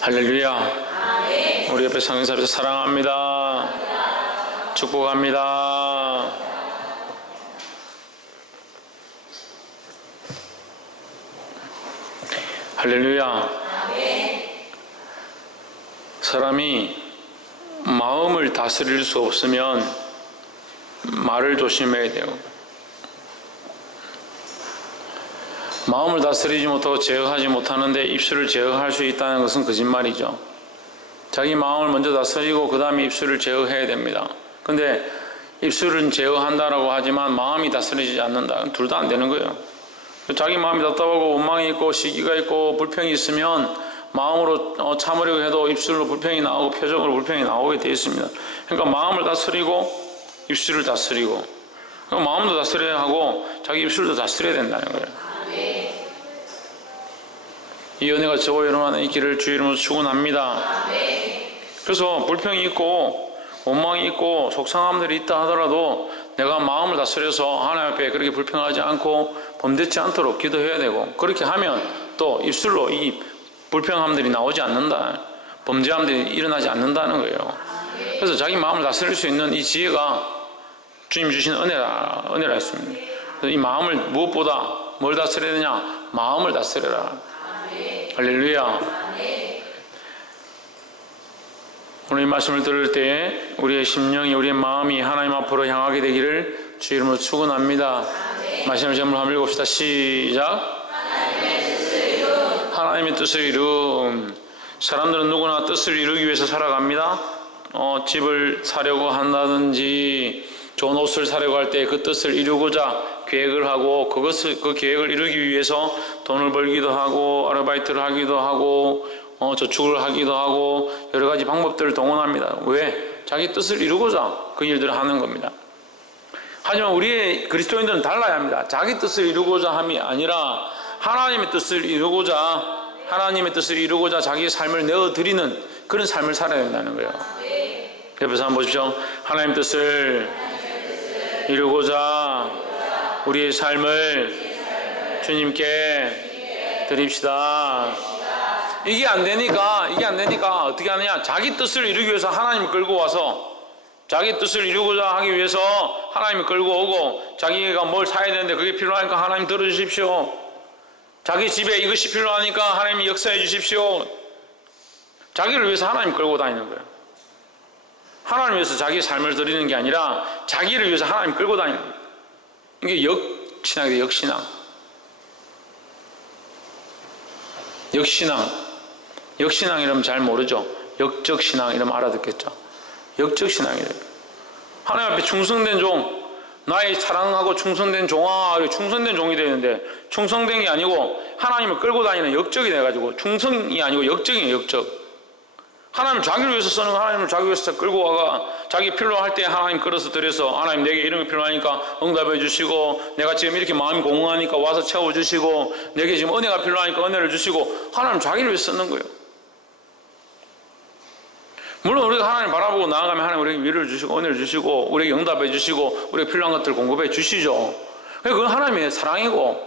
할렐루야. 우리 옆에 성인사를 사랑합니다. 축복합니다. 할렐루야. 사람이 마음을 다스릴 수 없으면 말을 조심해야 돼요. 마음을 다스리지 못하고 제어하지 못하는데 입술을 제어할 수 있다는 것은 거짓말이죠. 자기 마음을 먼저 다스리고 그 다음에 입술을 제어해야 됩니다. 근데 입술은 제어한다라고 하지만 마음이 다스리지 않는다. 둘 다 안 되는 거예요. 자기 마음이 답답하고 원망이 있고 시기가 있고 불평이 있으면 마음으로 참으려고 해도 입술로 불평이 나오고 표정으로 불평이 나오게 되어 있습니다. 그러니까 마음을 다스리고 입술을 다스리고, 마음도 다스려야 하고 자기 입술도 다스려야 된다는 거예요. 이 은혜가 저와 여러분 안에 있기를 주의 이름으로 축원합니다. 그래서 불평이 있고 원망이 있고 속상함들이 있다 하더라도 내가 마음을 다스려서 하나님 앞에 그렇게 불평하지 않고 범죄치 않도록 기도해야 되고, 그렇게 하면 또 입술로 이 불평함들이 나오지 않는다, 범죄함들이 일어나지 않는다는 거예요. 그래서 자기 마음을 다스릴 수 있는 이 지혜가 주님 주신 은혜라 했습니다. 이 마음을 무엇보다 뭘 다스려야 되냐? 마음을 다스려라. 할렐루야. 오늘 이 말씀을 들을 때 우리의 심령이, 우리의 마음이 하나님 앞으로 향하게 되기를 주 이름으로 축원합니다. 말씀을 제물 한번 읽읍시다. 시작. 하나님의 뜻을 이룬 사람들은 누구나 뜻을 이루기 위해서 살아갑니다. 집을 사려고 한다든지 좋은 옷을 사려고 할 때 그 뜻을 이루고자 계획을 하고, 그 계획을 이루기 위해서 돈을 벌기도 하고 아르바이트를 하기도 하고 저축을 하기도 하고 여러 가지 방법들을 동원합니다. 왜? 자기 뜻을 이루고자 그 일들을 하는 겁니다. 하지만 우리의 그리스도인들은 달라야 합니다. 자기 뜻을 이루고자 함이 아니라 하나님의 뜻을 이루고자 자기의 삶을 내어드리는 그런 삶을 살아야 된다는 거예요. 옆에서 한번 보십시오. 하나님 뜻을 이루고자 우리의 삶을 주님께 드립시다. 이게 안 되니까 어떻게 하느냐? 자기 뜻을 이루기 위해서 하나님을 끌고 와서, 자기 뜻을 이루고자 하기 위해서 하나님을 끌고 오고, 자기가 뭘 사야 되는데 그게 필요하니까 하나님 들어주십시오. 자기 집에 이것이 필요하니까 하나님이 역사해 주십시오. 자기를 위해서 하나님 끌고 다니는 거예요. 하나님 위해서 자기 삶을 드리는 게 아니라 자기를 위해서 하나님 끌고 다니는 거예요. 이게 역신앙이에요. 역신앙 이러면 잘 모르죠. 역적신앙 이러면 알아듣겠죠. 역적신앙이래요. 하나님 앞에 충성된 종, 나의 사랑하고 충성된 종아, 충성된 종이 되는데 충성된 게 아니고 하나님을 끌고 다니는 역적이 돼가지고 충성이 아니고 역적이에요. 역적. 하나님을 자기를 위해서 쓰는 거, 하나님을 자기 위해서 끌고 와가 자기 필요할 때 하나님 끌어서 드려서, 하나님 내게 이런 게 필요하니까 응답해 주시고, 내가 지금 이렇게 마음이 공허하니까 와서 채워주시고, 내게 지금 은혜가 필요하니까 은혜를 주시고, 하나님 자기를 위해서 쓰는 거예요. 물론 우리가 하나님 바라보고 나아가면 하나님 우리에게 위로를 주시고 은혜를 주시고 우리에게 응답해 주시고 우리에게 필요한 것들을 공급해 주시죠. 그건 하나님의 사랑이고,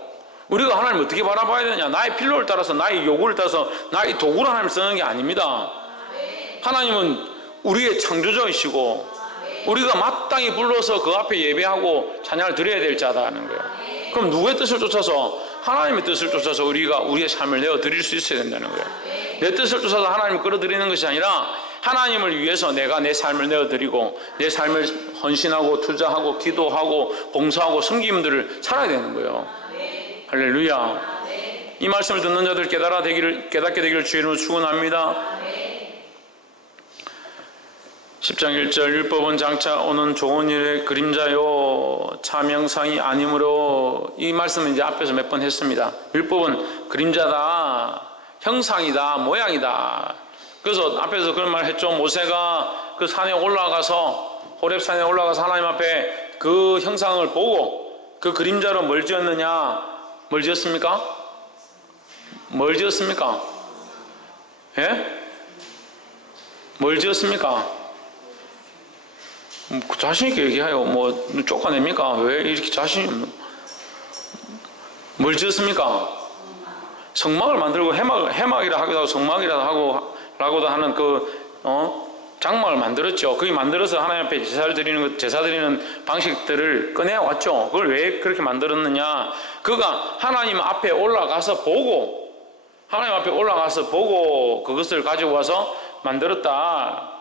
우리가 하나님을 어떻게 바라봐야 되냐? 나의 필요를 따라서, 나의 요구를 따라서 나의 도구를 하나님을 쓰는 게 아닙니다. 하나님은 우리의 창조자이시고 우리가 마땅히 불러서 그 앞에 예배하고 찬양을 드려야 될 자다는 거예요. 그럼 누구의 뜻을 쫓아서? 하나님의 뜻을 쫓아서 우리가 우리의 삶을 내어 드릴 수 있어야 된다는 거예요. 내 뜻을 쫓아서 하나님을 끌어들이는 것이 아니라 하나님을 위해서 내가 내 삶을 내어드리고 내 삶을 헌신하고 투자하고 기도하고 봉사하고 섬김들을 살아야 되는 거예요. 할렐루야. 이 말씀을 듣는 자들 깨닫게 되기를 주의 이름으로 축원합니다. 10장 1절 율법은 장차 오는 좋은 일의 그림자요 참 형상이 아니므로, 이 말씀은 이제 앞에서 몇 번 했습니다. 율법은 그림자다, 형상이다, 모양이다. 그래서 앞에서 그런 말 했죠. 모세가 그 산에 올라가서, 호렙산에 올라가서 하나님 앞에 그 형상을 보고 그 그림자로 뭘 지었느냐? 뭘 지었습니까? 예? 뭘 지었습니까? 자신있게 얘기해요. 뭐 쫓아냅니까? 왜 이렇게 자신이 없는? 뭘 지었습니까? 성막을 만들고 해막이라 하기도 하고 성막이라 하고 라고도 하는 장막을 만들었죠. 그게 만들어서 하나님 앞에 제사 드리는 방식들을 꺼내왔죠. 그걸 왜 그렇게 만들었느냐? 그가 하나님 앞에 올라가서 보고, 하나님 앞에 올라가서 보고 그것을 가지고 와서 만들었다.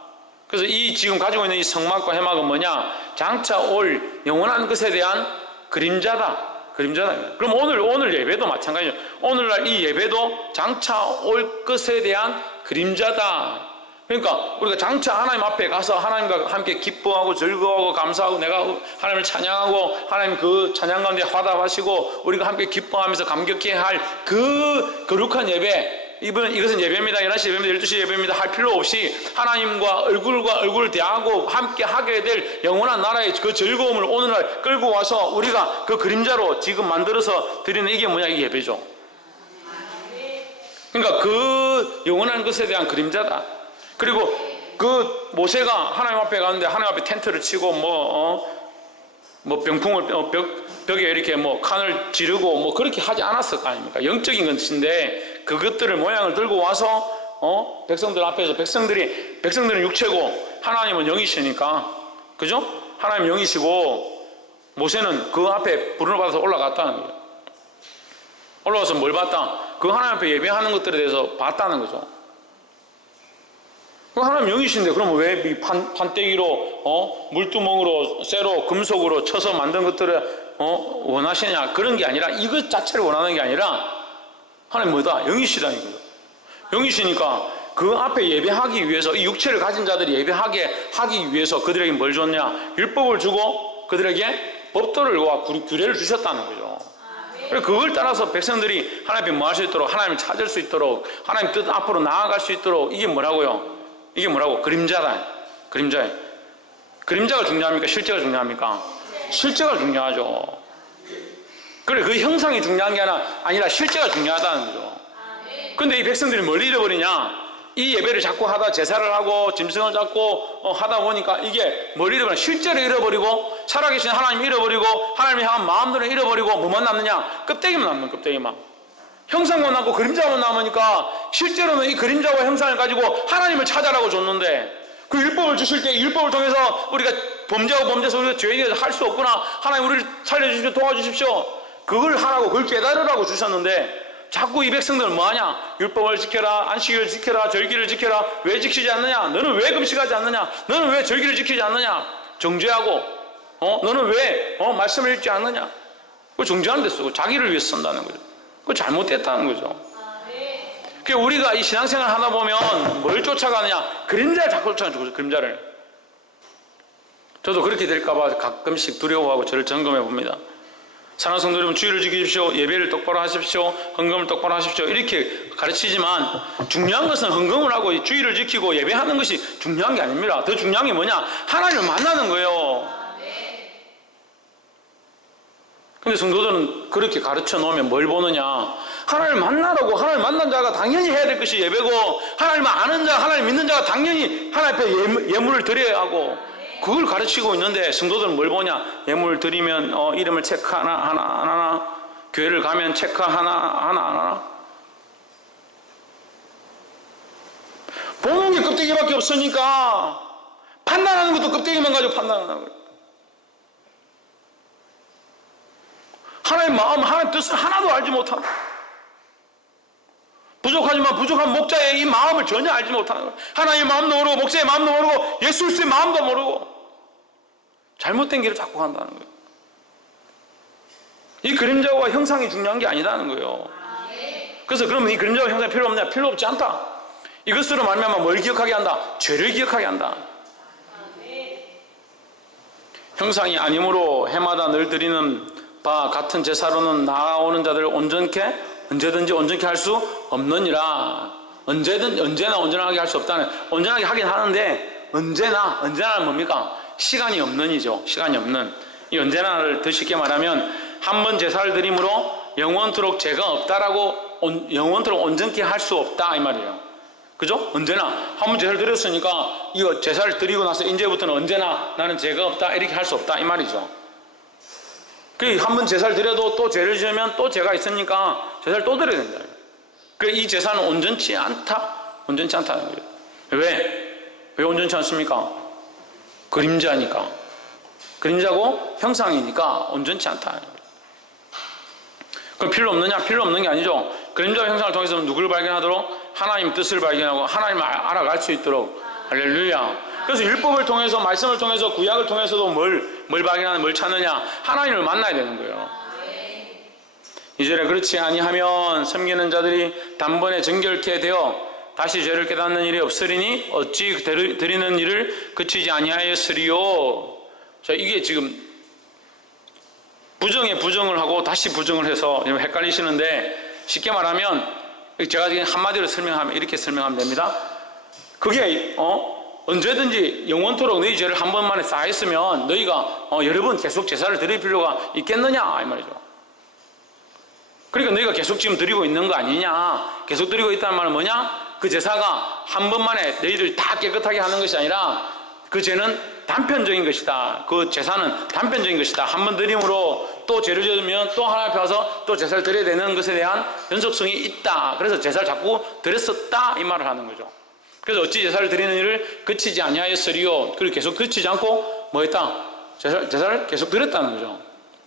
그래서 이 지금 가지고 있는 이 성막과 회막은 뭐냐? 장차 올 영원한 것에 대한 그림자다. 그럼 오늘 예배도 마찬가지죠. 오늘날 이 예배도 장차 올 것에 대한 그림자다. 그러니까 우리가 장차 하나님 앞에 가서 하나님과 함께 기뻐하고 즐거워하고 감사하고 내가 하나님을 찬양하고 하나님 그 찬양 가운데 화답하시고 우리가 함께 기뻐하면서 감격해 할 그 거룩한 예배, 이것은 예배입니다. 11시 예배입니다. 12시 예배입니다. 할 필요 없이 하나님과 얼굴을 대하고 함께 하게 될 영원한 나라의 그 즐거움을 오늘날 끌고 와서 우리가 그 그림자로 지금 만들어서 드리는 이게 뭐냐? 이게 예배죠. 그러니까 그 영원한 것에 대한 그림자다. 그리고 그 모세가 하나님 앞에 가는데 하나님 앞에 텐트를 치고 병풍을 벽에 이렇게 칸을 지르고 그렇게 하지 않았을 거 아닙니까? 영적인 것인데 그것들을 모양을 들고 와서 백성들 앞에서 백성들은 육체고 하나님은 영이시니까, 그죠? 하나님 영이시고 모세는 그 앞에 부름을 받아서 올라갔다는 거예요. 올라가서 뭘 봤다? 그 하나님 앞에 예배하는 것들에 대해서 봤다는 거죠. 하나님 영이신데 그러면 왜 이 판때기로 물두멍으로 쇠로 금속으로 쳐서 만든 것들을 원하시냐? 그런 게 아니라 이것 자체를 원하는 게 아니라 하나님 뭐다? 영이시다는 거예요. 영이시니까 그 앞에 예배하기 위해서 이 육체를 가진 자들이 예배하게 하기 위해서 그들에게 뭘 줬냐? 율법을 주고 그들에게 법도를과 규례를 주셨다는 거죠. 그래서 그걸 따라서 백성들이 하나님 앞에 뭐 할 수 있도록, 하나님을 찾을 수 있도록, 하나님 뜻 앞으로 나아갈 수 있도록, 이게 뭐라고요? 이게 뭐라고? 그림자다. 그림자가 중요합니까? 실제가 중요합니까? 실제가 중요하죠. 그래, 그 형상이 중요한 게 아니라 실제가 중요하다는 거죠. 근데 이 백성들이 뭘 잃어버리냐? 이 예배를 자꾸 하다 제사를 하고 짐승을 잡고 하다 보니까 이게 뭘 잃어버리냐? 실제를 잃어버리고 살아계신 하나님 잃어버리고 하나님이 향한 마음들을 잃어버리고 뭐만 남느냐? 껍데기만 남는 껍데기만. 형상만 남고 그림자만 남으니까 실제로는 이 그림자와 형상을 가지고 하나님을 찾아라고 줬는데 그 율법을 주실 때 율법을 통해서 우리가 범죄에서 우리가 죄에 대해서 할 수 없구나, 하나님 우리를 살려주십시오, 도와주십시오, 그걸 하라고, 그걸 깨달으라고 주셨는데 자꾸 이 백성들은 뭐하냐? 율법을 지켜라, 안식일을 지켜라, 절기를 지켜라. 왜 지키지 않느냐? 너는 왜 금식하지 않느냐? 너는 왜 절기를 지키지 않느냐? 정죄하고 너는 왜 말씀을 읽지 않느냐? 그거 정죄하는 데 쓰고 자기를 위해서 쓴다는 거죠. 그거 잘못됐다는 거죠. 그러니까 우리가 이 신앙생활 하다 보면 뭘 쫓아가느냐? 그림자를 자꾸 쫓아가는 거죠. 그림자를. 저도 그렇게 될까봐 가끔씩 두려워하고 저를 점검해 봅니다. 사랑하는 성도 여러분, 주의를 지키십시오, 예배를 똑바로 하십시오, 헌금을 똑바로 하십시오, 이렇게 가르치지만 중요한 것은 헌금을 하고 주의를 지키고 예배하는 것이 중요한 게 아닙니다. 더 중요한 게 뭐냐? 하나님을 만나는 거예요. 근데 성도들은 그렇게 가르쳐 놓으면 뭘 보느냐? 하나님을 만나라고. 하나님을 만난 자가 당연히 해야 될 것이 예배고, 하나님을 아는 자, 하나님 믿는 자가 당연히 하나님 앞에 예물을 드려야 하고, 그걸 가르치고 있는데 성도들은 뭘 보냐? 예물을 드리면 이름을 체크 하나 안 하나? 교회를 가면 체크 하나 안 하나? 보는 게 껍데기밖에 없으니까 판단하는 것도 껍데기만 가지고 판단하는 거예요. 하나님 마음, 하나님 뜻을 하나도 알지 못하는, 부족하지만 부족한 목자의 이 마음을 전혀 알지 못하는 거예요. 하나님의 마음도 모르고 목자의 마음도 모르고 예수 그리스도의 마음도 모르고 잘못된 길을 자꾸 간다는 거예요. 이 그림자와 형상이 중요한 게 아니라는 거예요. 그래서 그러면 이 그림자와 형상이 필요 없냐? 필요 없지 않다. 이것으로 말미암아 뭘 기억하게 한다? 죄를 기억하게 한다. 형상이 아니므로 해마다 늘 드리는 바 같은 제사로는 나아오는 자들을 언제든지 온전케 할 수 없느니라. 언제나 온전하게 할 수 없다는, 온전하게 하긴 하는데 언제나는 뭡니까? 시간이 없는 이죠. 시간이 없는. 이 언제나를 더 쉽게 말하면 한 번 제사를 드림으로 영원토록 죄가 없다라고, 영원토록 온전케 할 수 없다 이 말이에요. 그죠? 언제나 한 번 제사를 드렸으니까 이거 제사를 드리고 나서 이제부터는 언제나 나는 죄가 없다 이렇게 할 수 없다 이 말이죠. 한 번 제사를 드려도 또 죄를 지으면 또 죄가 있으니까 제사를 또 드려야 된다. 이 제사는 온전치 않다. 온전치 않다는 거예요. 왜 온전치 않습니까? 그림자니까. 그림자고 형상이니까 온전치 않다는 거예요. 그럼 필요 없느냐? 필요 없는 게 아니죠. 그림자와 형상을 통해서 누구를 발견하도록? 하나님 뜻을 발견하고 하나님을 알아갈 수 있도록. 할렐루야. 그래서 율법을 통해서, 말씀을 통해서, 구약을 통해서도 뭘 발견하냐, 뭘 찾느냐? 하나님을 만나야 되는 거예요. 2절에 그렇지 아니하면 섬기는 자들이 단번에 정결케 되어 다시 죄를 깨닫는 일이 없으리니 어찌 드리는 일을 그치지 아니하였으리요. 자, 이게 지금 부정에 부정을 하고 다시 부정을 해서 헷갈리시는데, 쉽게 말하면 제가 지금 한마디로 설명하면 이렇게 설명하면 됩니다. 그게 언제든지 영원토록 너희 죄를 한 번만에 쌓였으면 너희가 여러 번 계속 제사를 드릴 필요가 있겠느냐 이 말이죠. 그러니까 너희가 계속 지금 드리고 있는 거 아니냐. 계속 드리고 있다는 말은 뭐냐? 그 제사가 한 번만에 너희를 다 깨끗하게 하는 것이 아니라 그 죄는 단편적인 것이다. 그 제사는 단편적인 것이다. 한 번 드림으로 또 죄를 지으면 또 하나 앞에 와서 또 제사를 드려야 되는 것에 대한 연속성이 있다. 그래서 제사를 자꾸 드렸었다 이 말을 하는 거죠. 그래서 어찌 제사를 드리는 일을 그치지 아니하였으리요. 그리고 계속 그치지 않고 뭐 했다? 제사를 계속 드렸다는 거죠.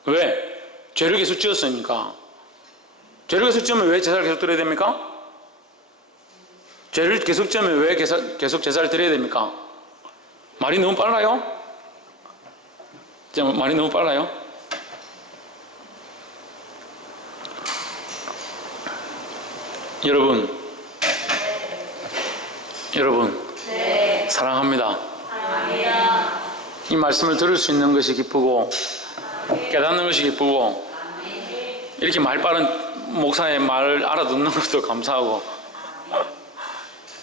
왜? 죄를 계속 지었으니까. 죄를 계속 지으면 왜 제사를 계속 드려야 됩니까? 죄를 계속 지으면 왜 계속 제사를 드려야 됩니까? 말이 너무 빨라요? 말이 너무 빨라요? 여러분 네. 사랑합니다. 아멘. 이 말씀을 들을 수 있는 것이 기쁘고 깨닫는 것이 기쁘고 이렇게 말 빠른 목사의 말을 알아듣는 것도 감사하고,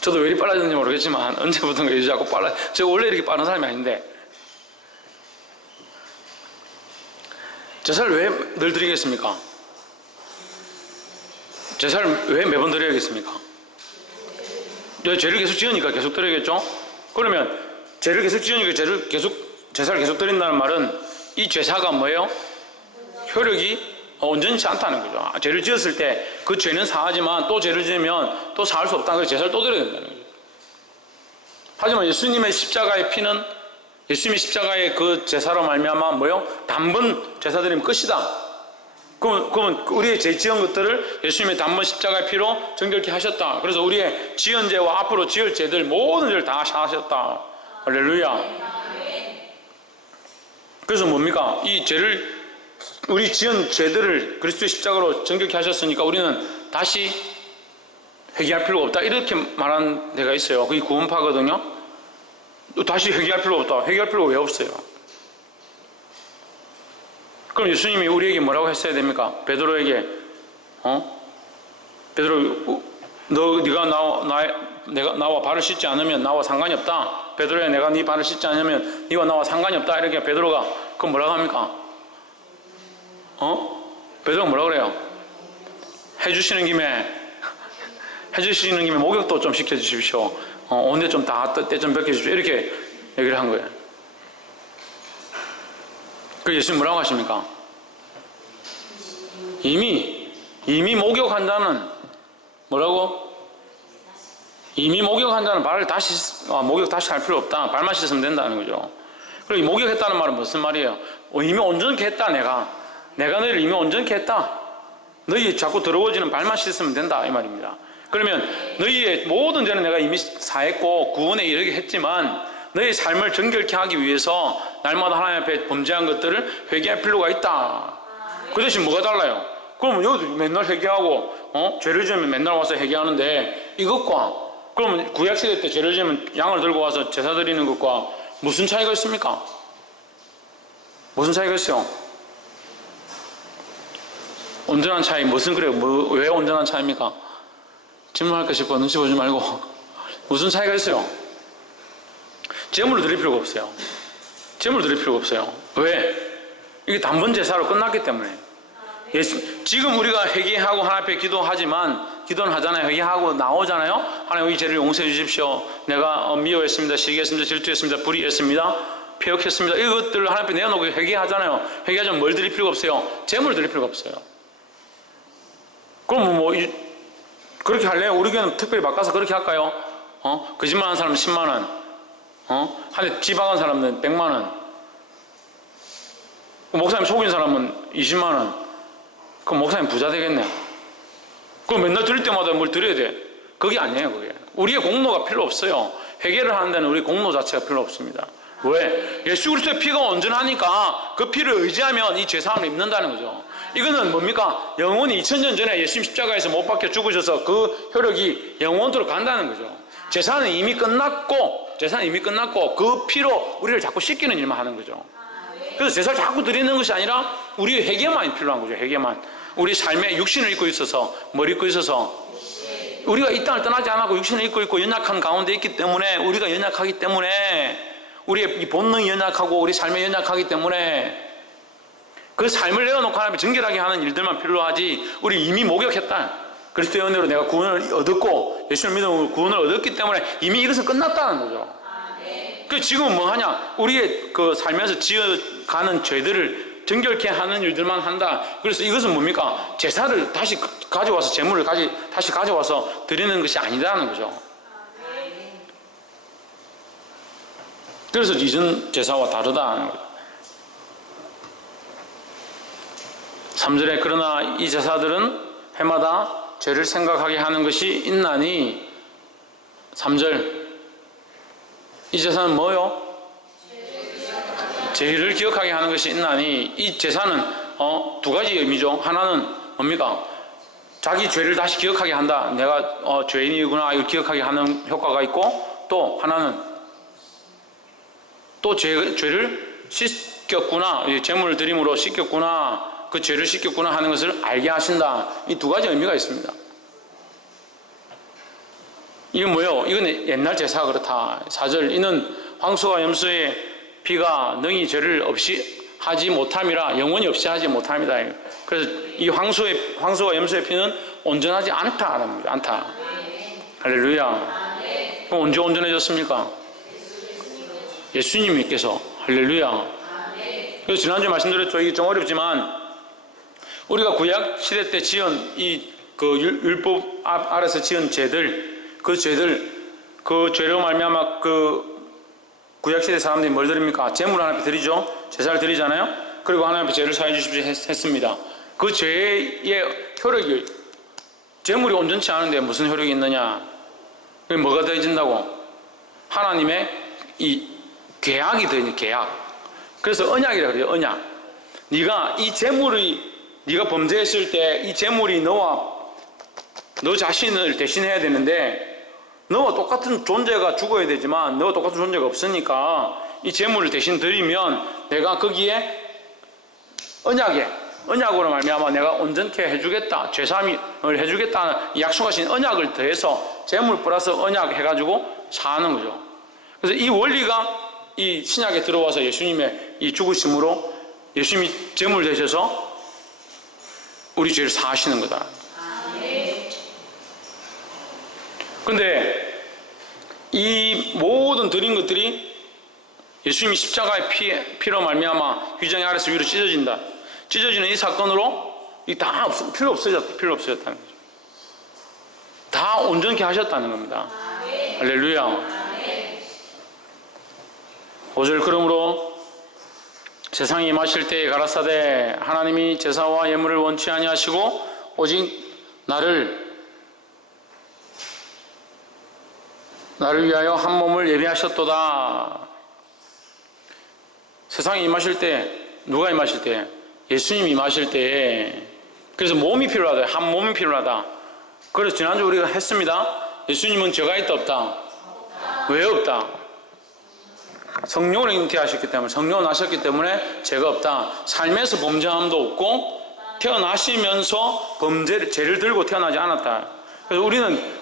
저도 왜 이리 빨라졌는지 모르겠지만 언제부턴가 이제 자꾸 빨라. 제가 원래 이렇게 빠른 사람이 아닌데. 제사를 왜 늘 드리겠습니까? 제사를 왜 매번 드려야겠습니까? 죄를 계속 지으니까 계속 드려야겠죠? 그러면 죄를 계속 지으니까 제사를 계속 드린다는 말은 이 제사가 뭐예요? 효력이 온전치 않다는 거죠. 죄를 지었을 때 그 죄는 사하지만 또 죄를 지으면 또 사할 수 없다. 그래서 제사를 또 드려야 된다는 거죠. 하지만 예수님의 십자가의 피는, 예수님의 십자가의 그 제사로 말미암아 뭐요? 단번 제사 드리면 끝이다. 그러면 우리의 죄 지은 것들을 예수님의 단번 십자가의 피로 정결케 하셨다. 그래서 우리의 지은 죄와 앞으로 지을 죄들 모든 죄를 다 사하셨다. 할렐루야. 그래서 뭡니까? 이 죄를, 우리 지은 죄들을 그리스도의 십자가로 정결케 하셨으니까 우리는 다시 회개할 필요가 없다. 이렇게 말한 데가 있어요. 그게 구원파거든요. 다시 회개할 필요가 없다. 회개할 필요가 왜 없어요? 그럼 예수님이 우리에게 뭐라고 했어야 됩니까? 베드로에게 베드로, 네가 나와 발을 씻지 않으면 나와 상관이 없다. 베드로야, 내가 네 발을 씻지 않으면 네와 나와 상관이 없다. 이렇게 베드로가 그럼 뭐라고 합니까? 베드로가 뭐라 그래요? 해주시는 김에 목욕도 좀 시켜주십시오. 오늘 좀 다 때 좀 벗겨주십시오. 이렇게 얘기를 한 거예요. 그 예수님 뭐라고 하십니까? 이미 목욕한 자는 뭐라고? 이미 목욕한 자는 발을 목욕 다시 할 필요 없다. 발만 씻으면 된다는 거죠. 그리고 목욕했다는 말은 무슨 말이에요? 이미 온전케 했다. 내가 너희를 이미 온전케 했다. 너희 자꾸 더러워지는 발만 씻으면 된다 이 말입니다. 그러면 너희의 모든 죄는 내가 이미 사했고 구원에 이르게 했지만 너희 삶을 정결케 하기 위해서 날마다 하나님 앞에 범죄한 것들을 회개할 필요가 있다. 그 대신 뭐가 달라요? 그러면 여기도 맨날 회개하고 죄를 지으면 맨날 와서 회개하는데 이것과 그러면 구약시대 때 죄를 지으면 양을 들고 와서 제사 드리는 것과 무슨 차이가 있습니까? 무슨 차이가 있어요? 온전한 차이 무슨 그래요? 왜 온전한 차이입니까? 질문할까 싶어 눈치 보지 말고 무슨 차이가 있어요? 제물을 드릴 필요가 없어요. 제물을 드릴 필요가 없어요. 왜? 이게 단번 제사로 끝났기 때문에. 지금 우리가 회개하고 하나님 앞에 기도는 하잖아요. 회개하고 나오잖아요. 하나님 이 죄를 용서해 주십시오. 내가 미워했습니다. 시기했습니다. 질투했습니다. 불의했습니다. 패역했습니다. 이것들을 하나님 앞에 내어놓고 회개하잖아요. 회개하자면 뭘 드릴 필요가 없어요? 제물을 드릴 필요가 없어요. 그럼 그렇게 할래요? 우리 교회는 특별히 바꿔서 그렇게 할까요? 거짓말하는 사람은 10만 원, 한 대 지박한 사람은 100만 원, 목사님 속인 사람은 20만 원. 그럼 목사님 부자 되겠네. 그럼 맨날 드릴 때마다 뭘 드려야 돼? 그게 아니에요, 그게. 우리의 공로가 필요 없어요. 회개를 하는 데는 우리 공로 자체가 필요 없습니다. 왜? 예수 그리스도의 피가 온전하니까 그 피를 의지하면 이 죄사함을 입는다는 거죠. 이거는 뭡니까? 영원히 2000년 전에 예수님 십자가에서 못 박혀 죽으셔서 그 효력이 영원토록 간다는 거죠. 제사는 이미 끝났고 그 피로 우리를 자꾸 씻기는 일만 하는 거죠. 그래서 제사를 자꾸 드리는 것이 아니라 우리의 회개만이 필요한 거죠. 회개만. 우리 삶에 육신을 입고 있어서, 머리 입고 있어서 우리가 이 땅을 떠나지 않고 육신을 입고 있고 연약한 가운데 있기 때문에, 우리가 연약하기 때문에, 우리의 이 본능이 연약하고 우리 삶이 연약하기 때문에 그 삶을 내어놓고 하나님이 정결하게 하는 일들만 필요하지, 우리 이미 목욕했다. 그리스도의 은혜로 내가 구원을 얻었고 예수를 믿음으로 구원을 얻었기 때문에 이미 이것은 끝났다는 거죠. 그 지금은 뭐 하냐? 우리의 그 살면서 지어가는 죄들을 정결케 하는 일들만 한다. 그래서 이것은 뭡니까? 제사를 다시 가져와서, 제물을 다시 가져와서 드리는 것이 아니다는 거죠. 그래서 이전 제사와 다르다는 거죠. 3절에 그러나 이 제사들은 해마다 죄를 생각하게 하는 것이 있나니, 3절 이 제사는 뭐요? 죄를 기억하게 하는 것이 있나니, 이 제사는 두 가지 의미죠. 하나는 뭡니까? 자기 죄를 다시 기억하게 한다. 내가 죄인이구나 이걸 기억하게 하는 효과가 있고, 또 하나는 또 죄를 씻겼구나, 제물을 드림으로 씻겼구나, 그 죄를 씻겼구나 하는 것을 알게 하신다. 이 두 가지 의미가 있습니다. 이건 뭐예요? 이건 옛날 제사가 그렇다. 4절 이는 황소와 염소의 피가 능히 죄를 없이 하지 못함이라, 영원히 없이 하지 못함이다. 그래서 이 황소와 염소의 피는 온전하지 않다. 않다. 할렐루야. 그럼 언제 온전해졌습니까? 예수님께서. 할렐루야. 그래서 지난주에 말씀드렸죠. 이게 좀 어렵지만 우리가 구약 시대 때 지은 그 율법 아래서 지은 죄들, 그 죄로 말미암아 그 구약 시대 사람들이 뭘 드립니까? 제물 하나님 앞에 드리죠. 제사를 드리잖아요. 그리고 하나님 앞에 죄를 사해 주십시오 했습니다. 그 죄의 효력이, 제물이 온전치 않은데 무슨 효력이 있느냐? 그게 뭐가 더해진다고? 하나님의 이 계약이 더해진 계약. 그래서 언약이라 그래요. 언약. 네가 이 제물이, 네가 범죄했을 때 이 제물이 너 자신을 대신해야 되는데, 너와 똑같은 존재가 죽어야 되지만 너와 똑같은 존재가 없으니까 이 제물을 대신 드리면 내가 거기에 언약으로 말미암아 내가 온전케 해주겠다, 죄사함을 해주겠다는 약속하신 언약을 더해서 제물 플러스 언약 해가지고 사는 거죠. 그래서 이 원리가 이 신약에 들어와서 예수님의 이 죽으심으로 예수님이 제물 되셔서 우리 죄를 사하시는 거다. 그런데 이 모든 드린 것들이 예수님이 십자가의 피로 말미암아 휘장의 아래서 위로 찢어지는 이 사건으로 다 필요 없어졌다는 거죠. 다 온전케 하셨다는 겁니다. 할렐루야. 5절 그러므로 세상이 임하실 때에 가라사대 하나님이 제사와 예물을 원치 아니하시고 오직 나를 위하여 한 몸을 예비하셨도다. 세상에 임하실 때, 누가 임하실 때? 예수님이 임하실 때. 그래서 몸이 필요하다. 한 몸이 필요하다. 그래서 지난주 우리가 했습니다. 예수님은 죄가 있다 없다? 왜 없다? 성령으로 잉태하셨기 때문에, 성령으로 나셨기 때문에 죄가 없다. 삶에서 범죄함도 없고 태어나시면서 죄를 들고 태어나지 않았다. 그래서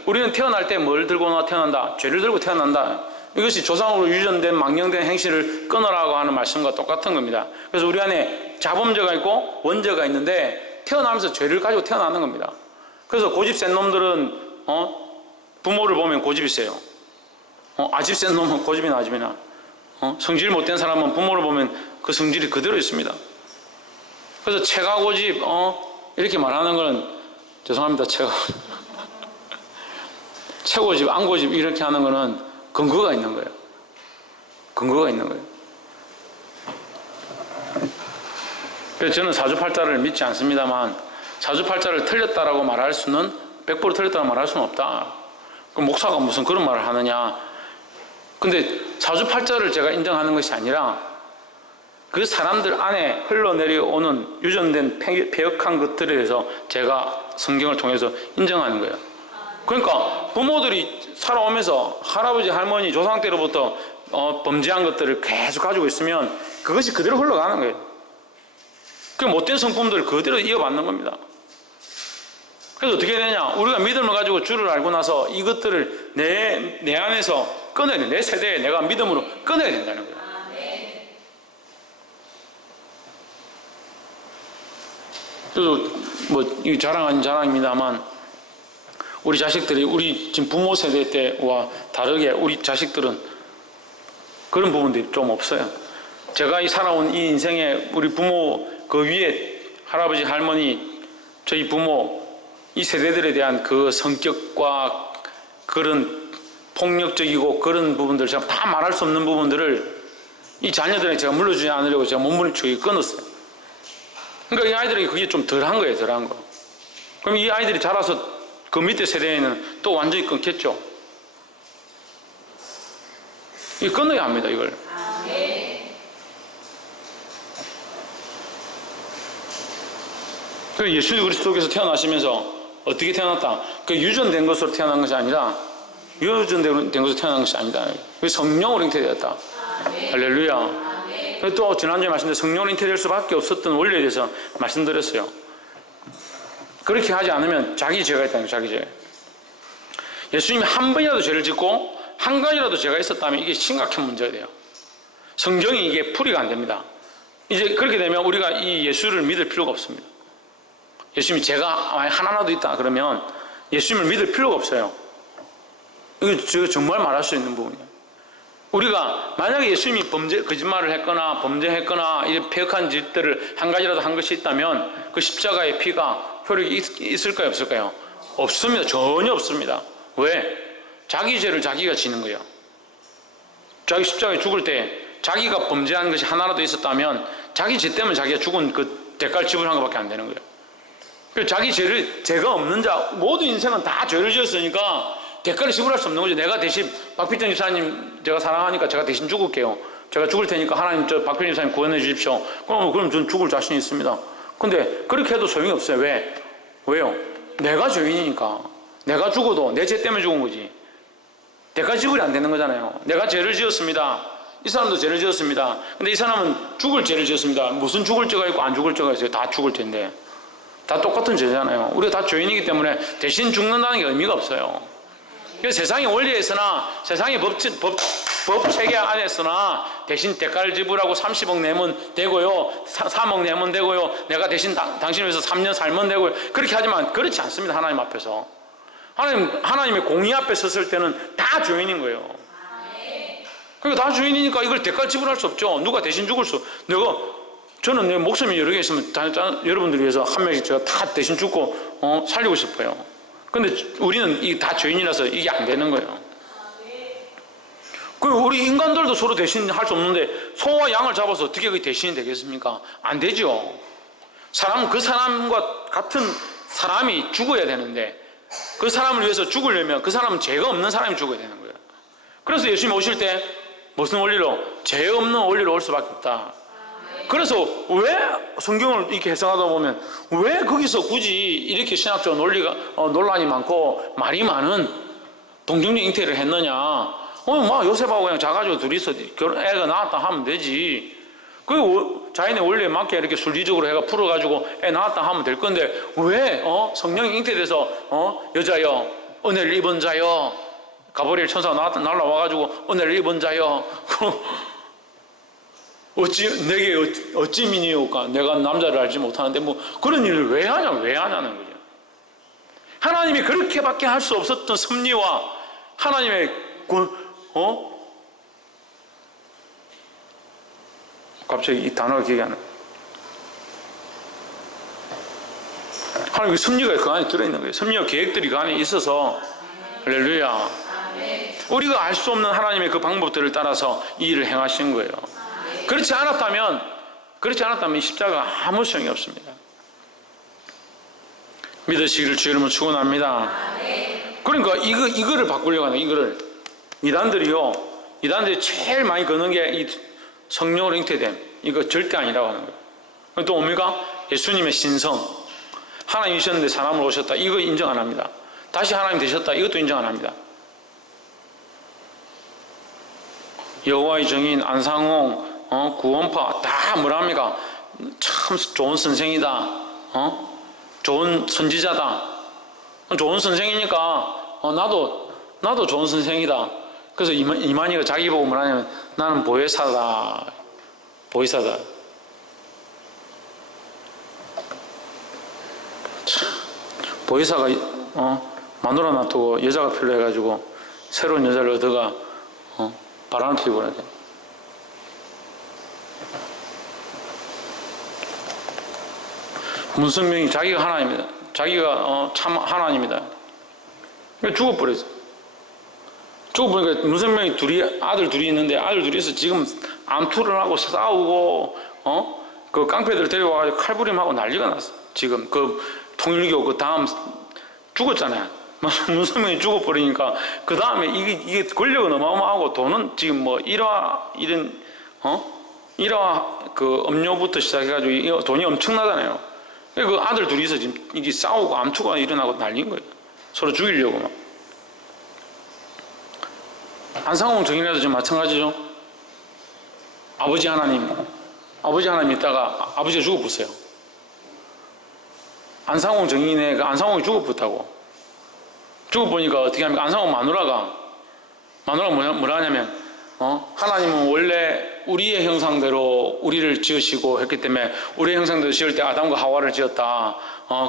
우리는 태어날 때 뭘 들고 태어난다? 죄를 들고 태어난다. 이것이 조상으로 유전된 망령된 행실을 끊으라고 하는 말씀과 똑같은 겁니다. 그래서 우리 안에 자범죄가 있고 원죄가 있는데 태어나면서 죄를 가지고 태어나는 겁니다. 그래서 고집 센 놈들은 부모를 보면 고집이 세요. 아집 센 놈은 고집이나 아집이나, 성질 못된 사람은 부모를 보면 그 성질이 그대로 있습니다. 그래서 체가 고집 이렇게 말하는 거는 죄송합니다. 체가 최고집, 안고집 이렇게 하는 거는 근거가 있는 거예요. 근거가 있는 거예요. 그래서 저는 사주팔자를 믿지 않습니다만 사주팔자를 틀렸다라고 말할 수는 100% 틀렸다고 말할 수는 없다. 그럼 목사가 무슨 그런 말을 하느냐. 근데 사주팔자를 제가 인정하는 것이 아니라 그 사람들 안에 흘러내려오는 유전된 폐역한 것들에 대해서 제가 성경을 통해서 인정하는 거예요. 그러니까 부모들이 살아오면서 할아버지, 할머니, 조상 때로부터 범죄한 것들을 계속 가지고 있으면 그것이 그대로 흘러가는 거예요. 그 못된 성품들 그대로 이어받는 겁니다. 그래서 어떻게 되냐? 우리가 믿음을 가지고 주를 알고 나서 이것들을 내 안에서 꺼내야 돼. 내 세대에 내가 믿음으로 꺼내야 된다는 거예요. 그래서 이 자랑 아닌 자랑입니다만 우리 자식들이 우리 지금 부모 세대 때와 다르게 우리 자식들은 그런 부분들이 좀 없어요. 제가 살아온 이 인생에 우리 부모 그 위에 할아버지, 할머니, 저희 부모 이 세대들에 대한 그 성격과 그런 폭력적이고 그런 부분들 제가 다 말할 수 없는 부분들을 이 자녀들에게 제가 물려주지 않으려고 제가 몸부림치고 끊었어요. 그러니까 이 아이들에게 그게 좀 덜한 거예요. 덜한 거. 그럼 이 아이들이 자라서 그 밑에 세대에는 또 완전히 끊겠죠. 이 끊어야 합니다. 이걸. 그 예수 그리스도께서 태어나시면서 어떻게 태어났다? 그 유전된 것으로 태어난 것이 아니라 유전된 것으로 태어난 것이 아니다. 그 성령으로 잉태되었다. 할렐루야. 또 지난주에 말씀드린 성령으로 잉태될 수밖에 없었던 원리에 대해서 말씀드렸어요. 그렇게 하지 않으면 자기 죄가 있다는 거예요. 자기 죄. 예수님이 한 번이라도 죄를 짓고 한 가지라도 죄가 있었다면 이게 심각한 문제가 돼요. 성경이 이게 풀이가 안 됩니다. 이제 그렇게 되면 우리가 이 예수를 믿을 필요가 없습니다. 예수님이 죄가 하나라도 있다 그러면 예수님을 믿을 필요가 없어요. 이거 정말 말할 수 있는 부분이에요. 우리가 만약에 예수님이 거짓말을 했거나 범죄했거나 이런 폐역한 짓들을 한 가지라도 한 것이 있다면 그 십자가의 피가 효력이 있을까요? 없을까요? 없습니다. 전혀 없습니다. 왜? 자기 죄를 자기가 지는 거예요. 자기 십자가에 죽을 때 자기가 범죄한 것이 하나라도 있었다면 자기 죄 때문에 자기가 죽은 그 대가를 지불한 것밖에 안 되는 거예요. 자기 죄가 없는 자, 모든 인생은 다 죄를 지었으니까 대가를 지불할 수 없는 거죠. 내가 대신 박필정 집사님 제가 사랑하니까 제가 대신 죽을게요. 제가 죽을 테니까 하나님 저 박필정 집사님 구원해 주십시오. 그럼 전 죽을 자신이 있습니다. 근데 그렇게 해도 소용이 없어요. 왜? 왜요? 내가 죄인이니까. 내가 죽어도 내 죄 때문에 죽은 거지. 대가 지불이 안 되는 거잖아요. 내가 죄를 지었습니다. 이 사람도 죄를 지었습니다. 근데 이 사람은 죽을 죄를 지었습니다. 무슨 죽을 죄가 있고 안 죽을 죄가 있어요. 다 죽을 텐데. 다 똑같은 죄잖아요. 우리가 다 죄인이기 때문에 대신 죽는다는 게 의미가 없어요. 세상의 원리에서나 세상의 법 체계 안에서나 대신 대가를 지불하고 30억 내면 되고요. 3억 내면 되고요. 내가 대신 당신을 위해서 3년 살면 되고요. 그렇게 하지만 그렇지 않습니다. 하나님 앞에서. 하나님의 공의 앞에 섰을 때는 다 죄인인 거예요. 그러니까 다 죄인이니까 이걸 대가를 지불할 수 없죠. 누가 대신 죽을 저는 내 목숨이 여러 개 있으면 여러분들 위해서 한 명씩 제가 다 대신 죽고 살리고 싶어요. 근데 우리는 다 죄인이라서 이게 안 되는 거예요. 그리고 우리 인간들도 서로 대신 할 수 없는데 소와 양을 잡아서 어떻게 그게 대신이 되겠습니까? 안 되죠. 그 사람과 같은 사람이 죽어야 되는데 그 사람을 위해서 죽으려면 그 사람은 죄가 없는 사람이 죽어야 되는 거예요. 그래서 예수님이 오실 때 무슨 원리로? 죄 없는 원리로 올 수밖에 없다. 그래서 왜 성경을 이렇게 해석하다 보면 왜 거기서 굳이 이렇게 신학적 논란이 많고 말이 많은 동정적 잉태를 했느냐? 요셉하고 그냥 자가지고 둘이서 애가 낳았다 하면 되지. 그리고 자연의 원리에 맞게 이렇게 순리적으로 해가 풀어가지고 애 낳았다 하면 될 건데 왜 성령이 잉태돼서 여자여 은혜를 입은 자여 가브리엘 천사가 날라와가지고 은혜를 입은 자여 내게 어찌 미니오까 내가 남자를 알지 못하는데 그런 일을 왜 하냐는 거죠. 하나님이 그렇게밖에 할 수 없었던 섭리와 하나님의 갑자기 이 단어가 기억이 안 나요. 하나님의 섭리가 그 안에 들어있는 거예요. 섭리와 계획들이 그 안에 있어서 할렐루야. 우리가 알 수 없는 하나님의 그 방법들을 따라서 이 일을 행하신 거예요. 그렇지 않았다면 이 십자가 아무 소용이 없습니다. 믿으시기를 주 이름으로 축원합니다. 그러니까 이거를 바꾸려고 하는 거예요. 이단들이 제일 많이 거는 게 이 성령으로 잉태됨, 이거 절대 아니라고 하는 거예요. 또 뭡니까? 예수님의 신성, 하나님이셨는데 사람으로 오셨다, 이거 인정 안 합니다. 다시 하나님 되셨다, 이것도 인정 안 합니다. 여호와의 증인, 안상홍, 구원파 다 뭐랍니까? 참 좋은 선생이다, 좋은 선지자다. 좋은 선생이니까 나도 좋은 선생이다. 그래서 이만희가 자기 보고 뭐라냐면 나는 보혜사다. 보혜사가 마누라 놔두고 여자가 필요해가지고 새로운 여자를 얻어가 바람을 피우고 그러죠. 문선명이 자기가 하나님이다, 자기가 참 하나님이다, 죽어버렸어. 죽어보니까 문선명이 아들 둘이 있는데 아들 둘이서 지금 암투를 하고 싸우고 그 깡패들 데려와가지고 칼부림하고 난리가 났어. 지금 그 통일교 그 다음 죽었잖아요. 문선명이 죽어버리니까 그 다음에 이게 권력은 어마어마하고 돈은 지금 뭐 일화 그 음료부터 시작해가지고 돈이 엄청나잖아요. 그 아들 둘이서 지금 이게 싸우고 암투가 일어나고 난리인 거예요. 서로 죽이려고 막. 안상홍 정인에도 지금 마찬가지죠. 아버지 하나님 있다가 아버지가 죽어버렸어요. 안상홍 정인의 그 안상홍이 죽어보니까 어떻게 합니까? 안상홍 마누라가 뭐라 하냐면 하나님은 원래 우리의 형상대로 우리를 지으시고 했기 때문에 우리의 형상대로 지을 때 아담과 하와를 지었다.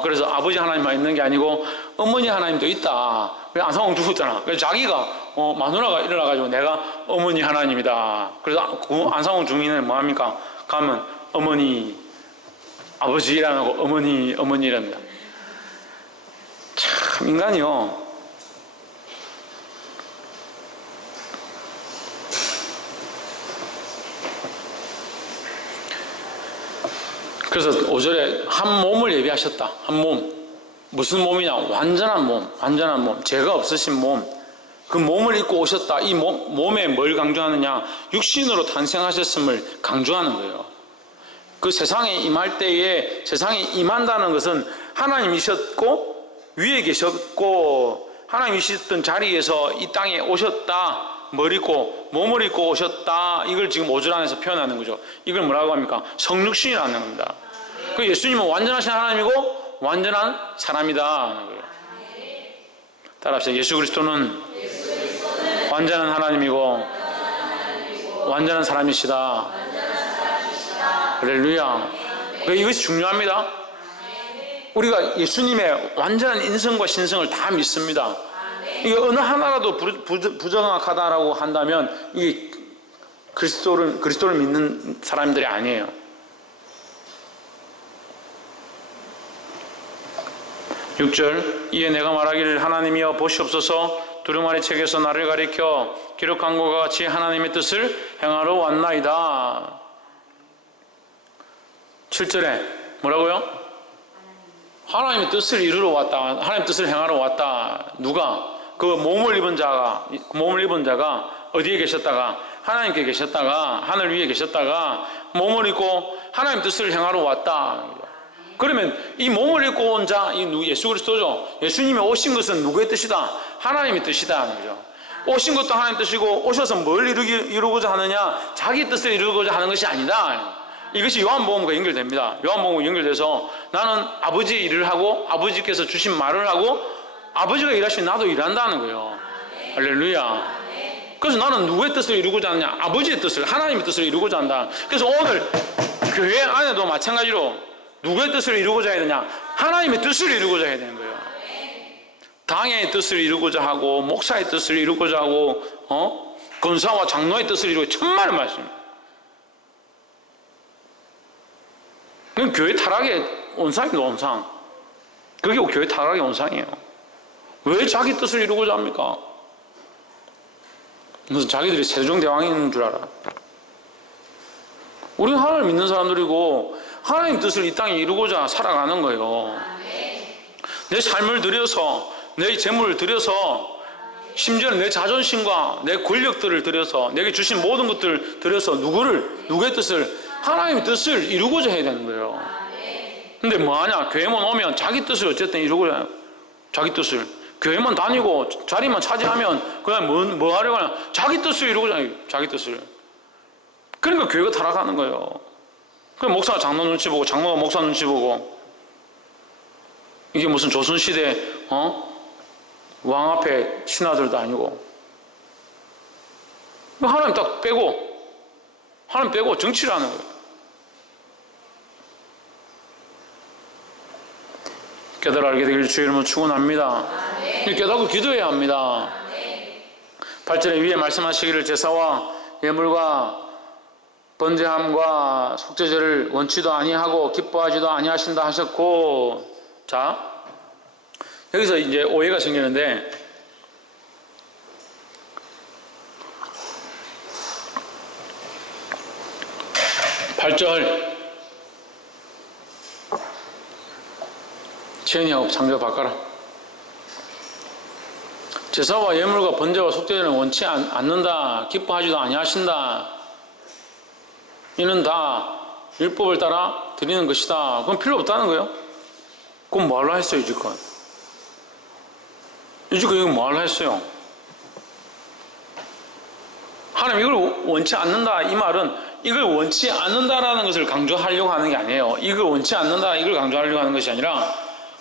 그래서 아버지 하나님만 있는 게 아니고 어머니 하나님도 있다. 그래서 안상홍 죽었잖아. 그래서 자기가 마누라가 일어나가지고 내가 어머니 하나님이다. 그래서 안상홍 중인은 뭐합니까? 가면 어머니, 아버지 일어나고 어머니 이랍니다. 참 인간이요. 그래서 5절에 한 몸을 예비하셨다. 한 몸. 무슨 몸이냐? 완전한 몸. 죄가 없으신 몸. 그 몸을 입고 오셨다. 이 몸에 뭘 강조하느냐? 육신으로 탄생하셨음을 강조하는 거예요. 그 세상에 임할 때에 세상에 임한다는 것은 하나님이셨고 위에 계셨고 하나님이셨던 자리에서 이 땅에 오셨다. 몸을 입고 오셨다. 이걸 지금 5절 안에서 표현하는 거죠. 이걸 뭐라고 합니까? 성육신이라는 겁니다. 그 예수님은 완전하신 하나님이고 완전한 사람이다 하는 거예요. 따라합시다. 예수 그리스도는 완전한 하나님이고 완전한 사람이시다. 할렐루야. 이것이 중요합니다. 우리가 예수님의 완전한 인성과 신성을 다 믿습니다. 이게 어느 하나라도 부정확하다라고 한다면 이게 그리스도를 믿는 사람들이 아니에요. 6절 이에 내가 말하기를 하나님이여 보시옵소서 두루마리 책에서 나를 가리켜 기록한 것과 같이 하나님의 뜻을 행하러 왔나이다. 7절에 뭐라고요? 하나님의 뜻을 이루러 왔다. 하나님의 뜻을 행하러 왔다. 누가? 그 몸을 입은 자가 어디에 계셨다가 하나님께 계셨다가 하늘 위에 계셨다가 몸을 입고 하나님의 뜻을 행하러 왔다. 그러면 이 몸을 입고 온 자, 이 예수 그리스도죠. 예수님이 오신 것은 누구의 뜻이다? 하나님의 뜻이다 하는 거죠. 오신 것도 하나님의 뜻이고 오셔서 뭘 이루고자 하느냐? 자기 뜻을 이루고자 하는 것이 아니다. 이것이 요한복음과 연결됩니다. 요한복음과 연결돼서 나는 아버지의 일을 하고 아버지께서 주신 말을 하고 아버지가 일하시면 나도 일한다는 거예요. 할렐루야. 그래서 나는 누구의 뜻을 이루고자 하느냐? 아버지의 뜻을, 하나님의 뜻을 이루고자 한다. 그래서 오늘 교회 안에도 마찬가지로 누구의 뜻을 이루고자 해야 되냐? 하나님의 뜻을 이루고자 해야 되는 거예요. 당의 뜻을 이루고자 하고 목사의 뜻을 이루고자 하고 권사와 장로의 뜻을 이루고 천만의 말씀입니다. 그건 교회 타락의 원상입니다. 원상. 그게 교회 타락의 원상이에요. 왜 자기 뜻을 이루고자 합니까? 무슨 자기들이 세종대왕인 줄 알아? 우리는 하나님을 믿는 사람들이고 하나님 뜻을 이 땅에 이루고자 살아가는 거예요. 내 삶을 들여서, 내 재물을 들여서, 심지어는 내 자존심과 내 권력들을 들여서, 내게 주신 모든 것들을 들여서 누구의 뜻을, 하나님의 뜻을 이루고자 해야 되는 거예요. 근데 뭐하냐? 교회만 오면 자기 뜻을 어쨌든 이루고자 해요. 자기 뜻을. 교회만 다니고 자리만 차지하면 그냥 뭐 하려고 하냐? 자기 뜻을 이루고자 해요. 자기 뜻을. 그러니까 교회가 타락하는 거예요. 그럼 목사가 장로 눈치 보고, 장로가 목사 눈치 보고, 이게 무슨 조선시대 왕 앞에 신하들도 아니고, 하나님 딱 빼고, 하나님 빼고 정치를 하는 거예요. 깨달아 알게 되길 주의 이름으로 축원합니다. 깨닫고 기도해야 합니다. 8절에 위에 말씀하시기를 제사와 예물과 번제함과 속죄제를 원치도 아니하고 기뻐하지도 아니하신다 하셨고, 자, 여기서 이제 오해가 생기는데, 8절 지연이하고 창조 바꿔라. 제사와 예물과 번제와 속죄제는 원치 않는다, 기뻐하지도 아니하신다, 이는 다 율법을 따라 드리는 것이다. 그건 필요 없다는 거예요. 그럼 뭐하러 했어요, 이제껏? 이제껏 이거 뭐하러 했어요? 하나님 이걸 원치 않는다, 이 말은 이걸 원치 않는다라는 것을 강조하려고 하는 게 아니에요. 이걸 원치 않는다, 이걸 강조하려고 하는 것이 아니라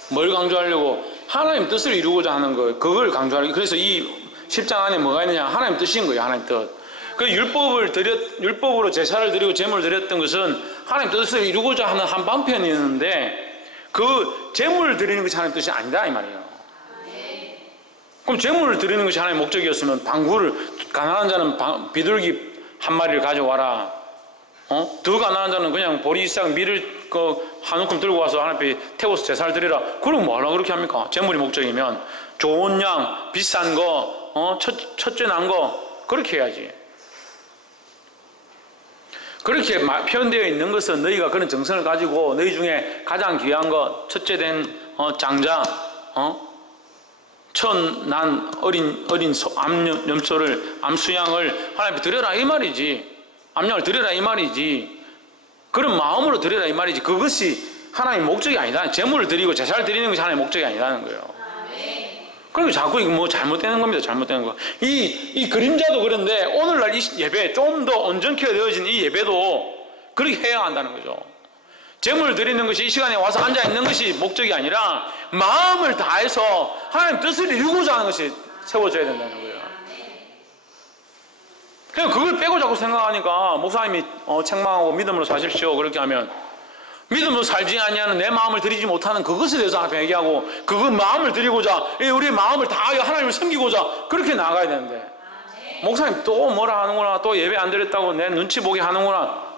뭘 강조하려고? 하나님 뜻을 이루고자 하는 거, 그걸 강조하려고. 그래서 이 10장 안에 뭐가 있느냐? 하나님 뜻인 거예요, 하나님 뜻. 그 율법으로 제사를 드리고 제물을 드렸던 것은 하나님 뜻을 이루고자 하는 한방편이었는데, 그 제물을 드리는 것이 하나님 뜻이 아니다, 이 말이에요. 그럼 제물을 드리는 것이 하나님의 목적이었으면 가난한 자는 비둘기 한 마리를 가져와라. 더 가난한 자는 그냥 보리싹 밀을 한 움큼 들고 와서 하나님 앞에 태워서 제사를 드리라. 그럼 뭐하려고 그렇게 합니까? 제물이 목적이면 좋은 양, 비싼 거, 첫째 난 거, 그렇게 해야지. 그렇게 표현되어 있는 것은 너희가 그런 정성을 가지고 너희 중에 가장 귀한 것, 첫째 된 장자, 난 어린 암염소를, 암수양을 하나님 앞에 드려라, 이 말이지. 암양을 드려라, 이 말이지. 그런 마음으로 드려라, 이 말이지. 그것이 하나님의 목적이 아니다. 제물을 드리고 제사를 드리는 것이 하나님의 목적이 아니라는 거예요. 그러니까 자꾸 이거 뭐 잘못되는 겁니다. 잘못되는 거. 이 그림자도 그런데 오늘날 이 예배, 좀 더 온전케 되어진 이 예배도 그렇게 해야 한다는 거죠. 제물을 드리는 것이 이 시간에 와서 앉아있는 것이 목적이 아니라 마음을 다해서 하나님 뜻을 이루고자 하는 것이 세워져야 된다는 거예요. 그냥 그걸 빼고 자꾸 생각하니까 목사님이 책망하고 믿음으로 사십시오 그렇게 하면, 믿음으로 살지 아니하는 내 마음을 드리지 못하는 그것에 대해서 하나님 얘기하고, 그거 마음을 드리고자, 우리의 마음을 다하여 하나님을 섬기고자 그렇게 나가야 되는데, 목사님 또 뭐라 하는구나, 또 예배 안 드렸다고 내 눈치 보게 하는구나.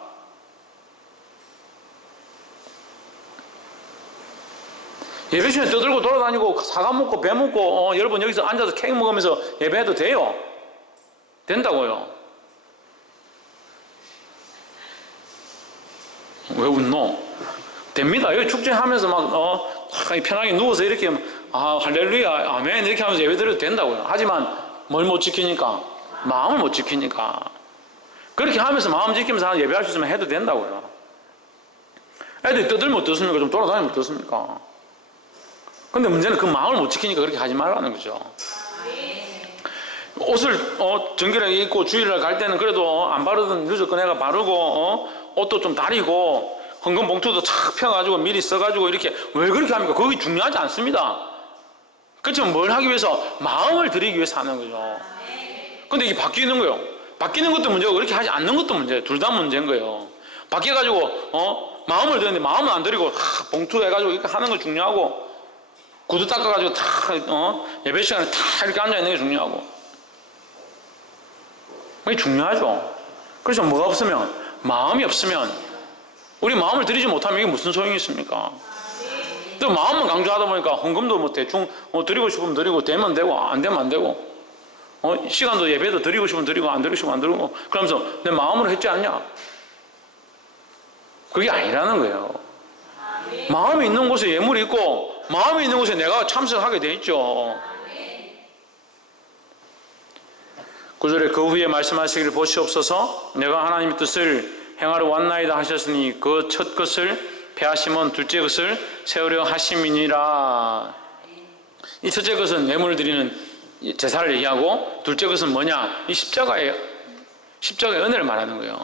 예배 시간에 떠들고 돌아다니고 사과 먹고 배 먹고 여러분 여기서 앉아서 케이크 먹으면서 예배해도 돼요? 된다고요. 왜 웃노? 됩니다. 여기 축제하면서 막 편하게 누워서 이렇게 할렐루야 아멘 이렇게 하면서 예배 드려도 된다고요. 하지만 뭘 못 지키니까? 마음을 못 지키니까. 그렇게 하면서 마음 지키면서 예배할 수 있으면 해도 된다고요. 애들이 떠들면 어떻습니까? 좀 돌아다니면 어떻습니까? 근데 문제는 그 마음을 못 지키니까 그렇게 하지 말라는 거죠. 옷을 정결하게 입고 주일날 갈 때는 그래도 안 바르던 무조건 내가 바르고 옷도 좀 다리고 헌금 봉투도 착 펴가지고 미리 써가지고 이렇게. 왜 그렇게 합니까? 그게 중요하지 않습니다. 그렇지만 뭘 하기 위해서? 마음을 드리기 위해서 하는 거죠. 근데 이게 바뀌는 거예요. 바뀌는 것도 문제고 그렇게 하지 않는 것도 문제예요. 둘 다 문제인 거예요. 바뀌어가지고 마음을 드리는데 마음을 안 드리고 봉투 해가지고 이렇게 하는 거 중요하고, 구두 닦아가지고 예배 시간에 다 이렇게 앉아있는 게 중요하고, 그게 중요하죠. 그래서 뭐가 없으면, 마음이 없으면, 우리 마음을 드리지 못하면 이게 무슨 소용이 있습니까? 또 마음만 강조하다 보니까 헌금도 뭐 대충 드리고 싶으면 드리고 되면 되고 안 되면 안 되고 시간도 예배도 드리고 싶으면 드리고 안 드리고 싶으면 안 드리고 그러면서 내 마음으로 했지 않냐? 그게 아니라는 거예요. 마음이 있는 곳에 예물이 있고 마음이 있는 곳에 내가 참석하게 돼 있죠. 9절에 그 후에 말씀하시기를 보시옵소서 내가 하나님의 뜻을 행하러 왔나이다 하셨으니 그 첫 것을 패하심은 둘째 것을 세우려 하심이니라. 이 첫째 것은 예물을 드리는 제사를 얘기하고 둘째 것은 뭐냐? 이 십자가의 은혜를 말하는 거예요.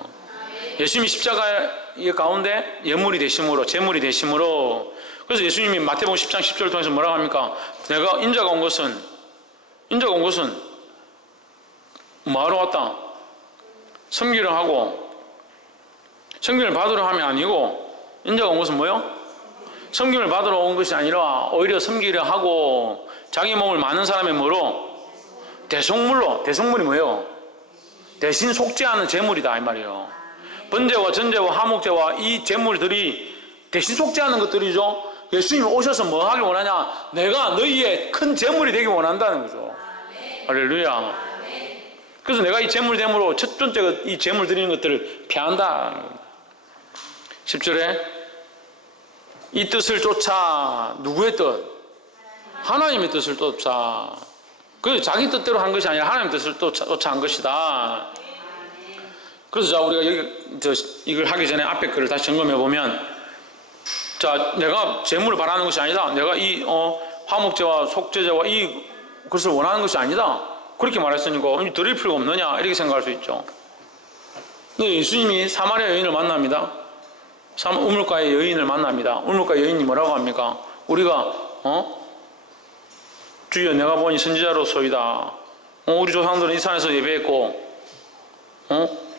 예수님이 십자가의 가운데 예물이 되심으로 제물이 되심으로 그래서 예수님이 마태복음 10장 10절을 통해서 뭐라고 합니까? 내가 인자가 온 것은 뭐하러 왔다? 섬기려 하고 섬김을 받으러 함이 아니고 인자가 온 것은 뭐요? 섬김을 받으러 온 것이 아니라 오히려 섬기려 하고 자기 몸을 많은 사람의 뭐로? 대속물로. 대속물이 뭐예요? 대신 속죄하는 제물이다 이 말이에요. 번제와 전제와 화목제와 이 제물들이 대신 속죄하는 것들이죠. 예수님이 오셔서 뭐 하길 원하냐? 내가 너희의 큰 제물이 되길 원한다는 거죠. 할렐루야. 그래서 내가 이 제물됨으로 첫 번째 이 제물 드리는 것들을 피한다. 10절에 이 뜻을 쫓아. 누구의 뜻? 하나님의 뜻을 쫓아. 그 자기 뜻대로 한 것이 아니라 하나님의 뜻을 쫓아 한 것이다. 그래서 자 우리가 여기 이걸 하기 전에 앞에 글을 다시 점검해 보면 자 내가 제물을 바라는 것이 아니다. 내가 이 화목제와 속죄제와 이 것을 원하는 것이 아니다. 그렇게 말했으니까 드릴 필요가 없느냐 이렇게 생각할 수 있죠. 근데 예수님이 사마리아 여인을 만납니다. 우물가의 여인을 만납니다. 우물가 여인이 뭐라고 합니까? 우리가 주여 내가 보니 선지자로소이다. 우리 조상들은 이 산에서 예배했고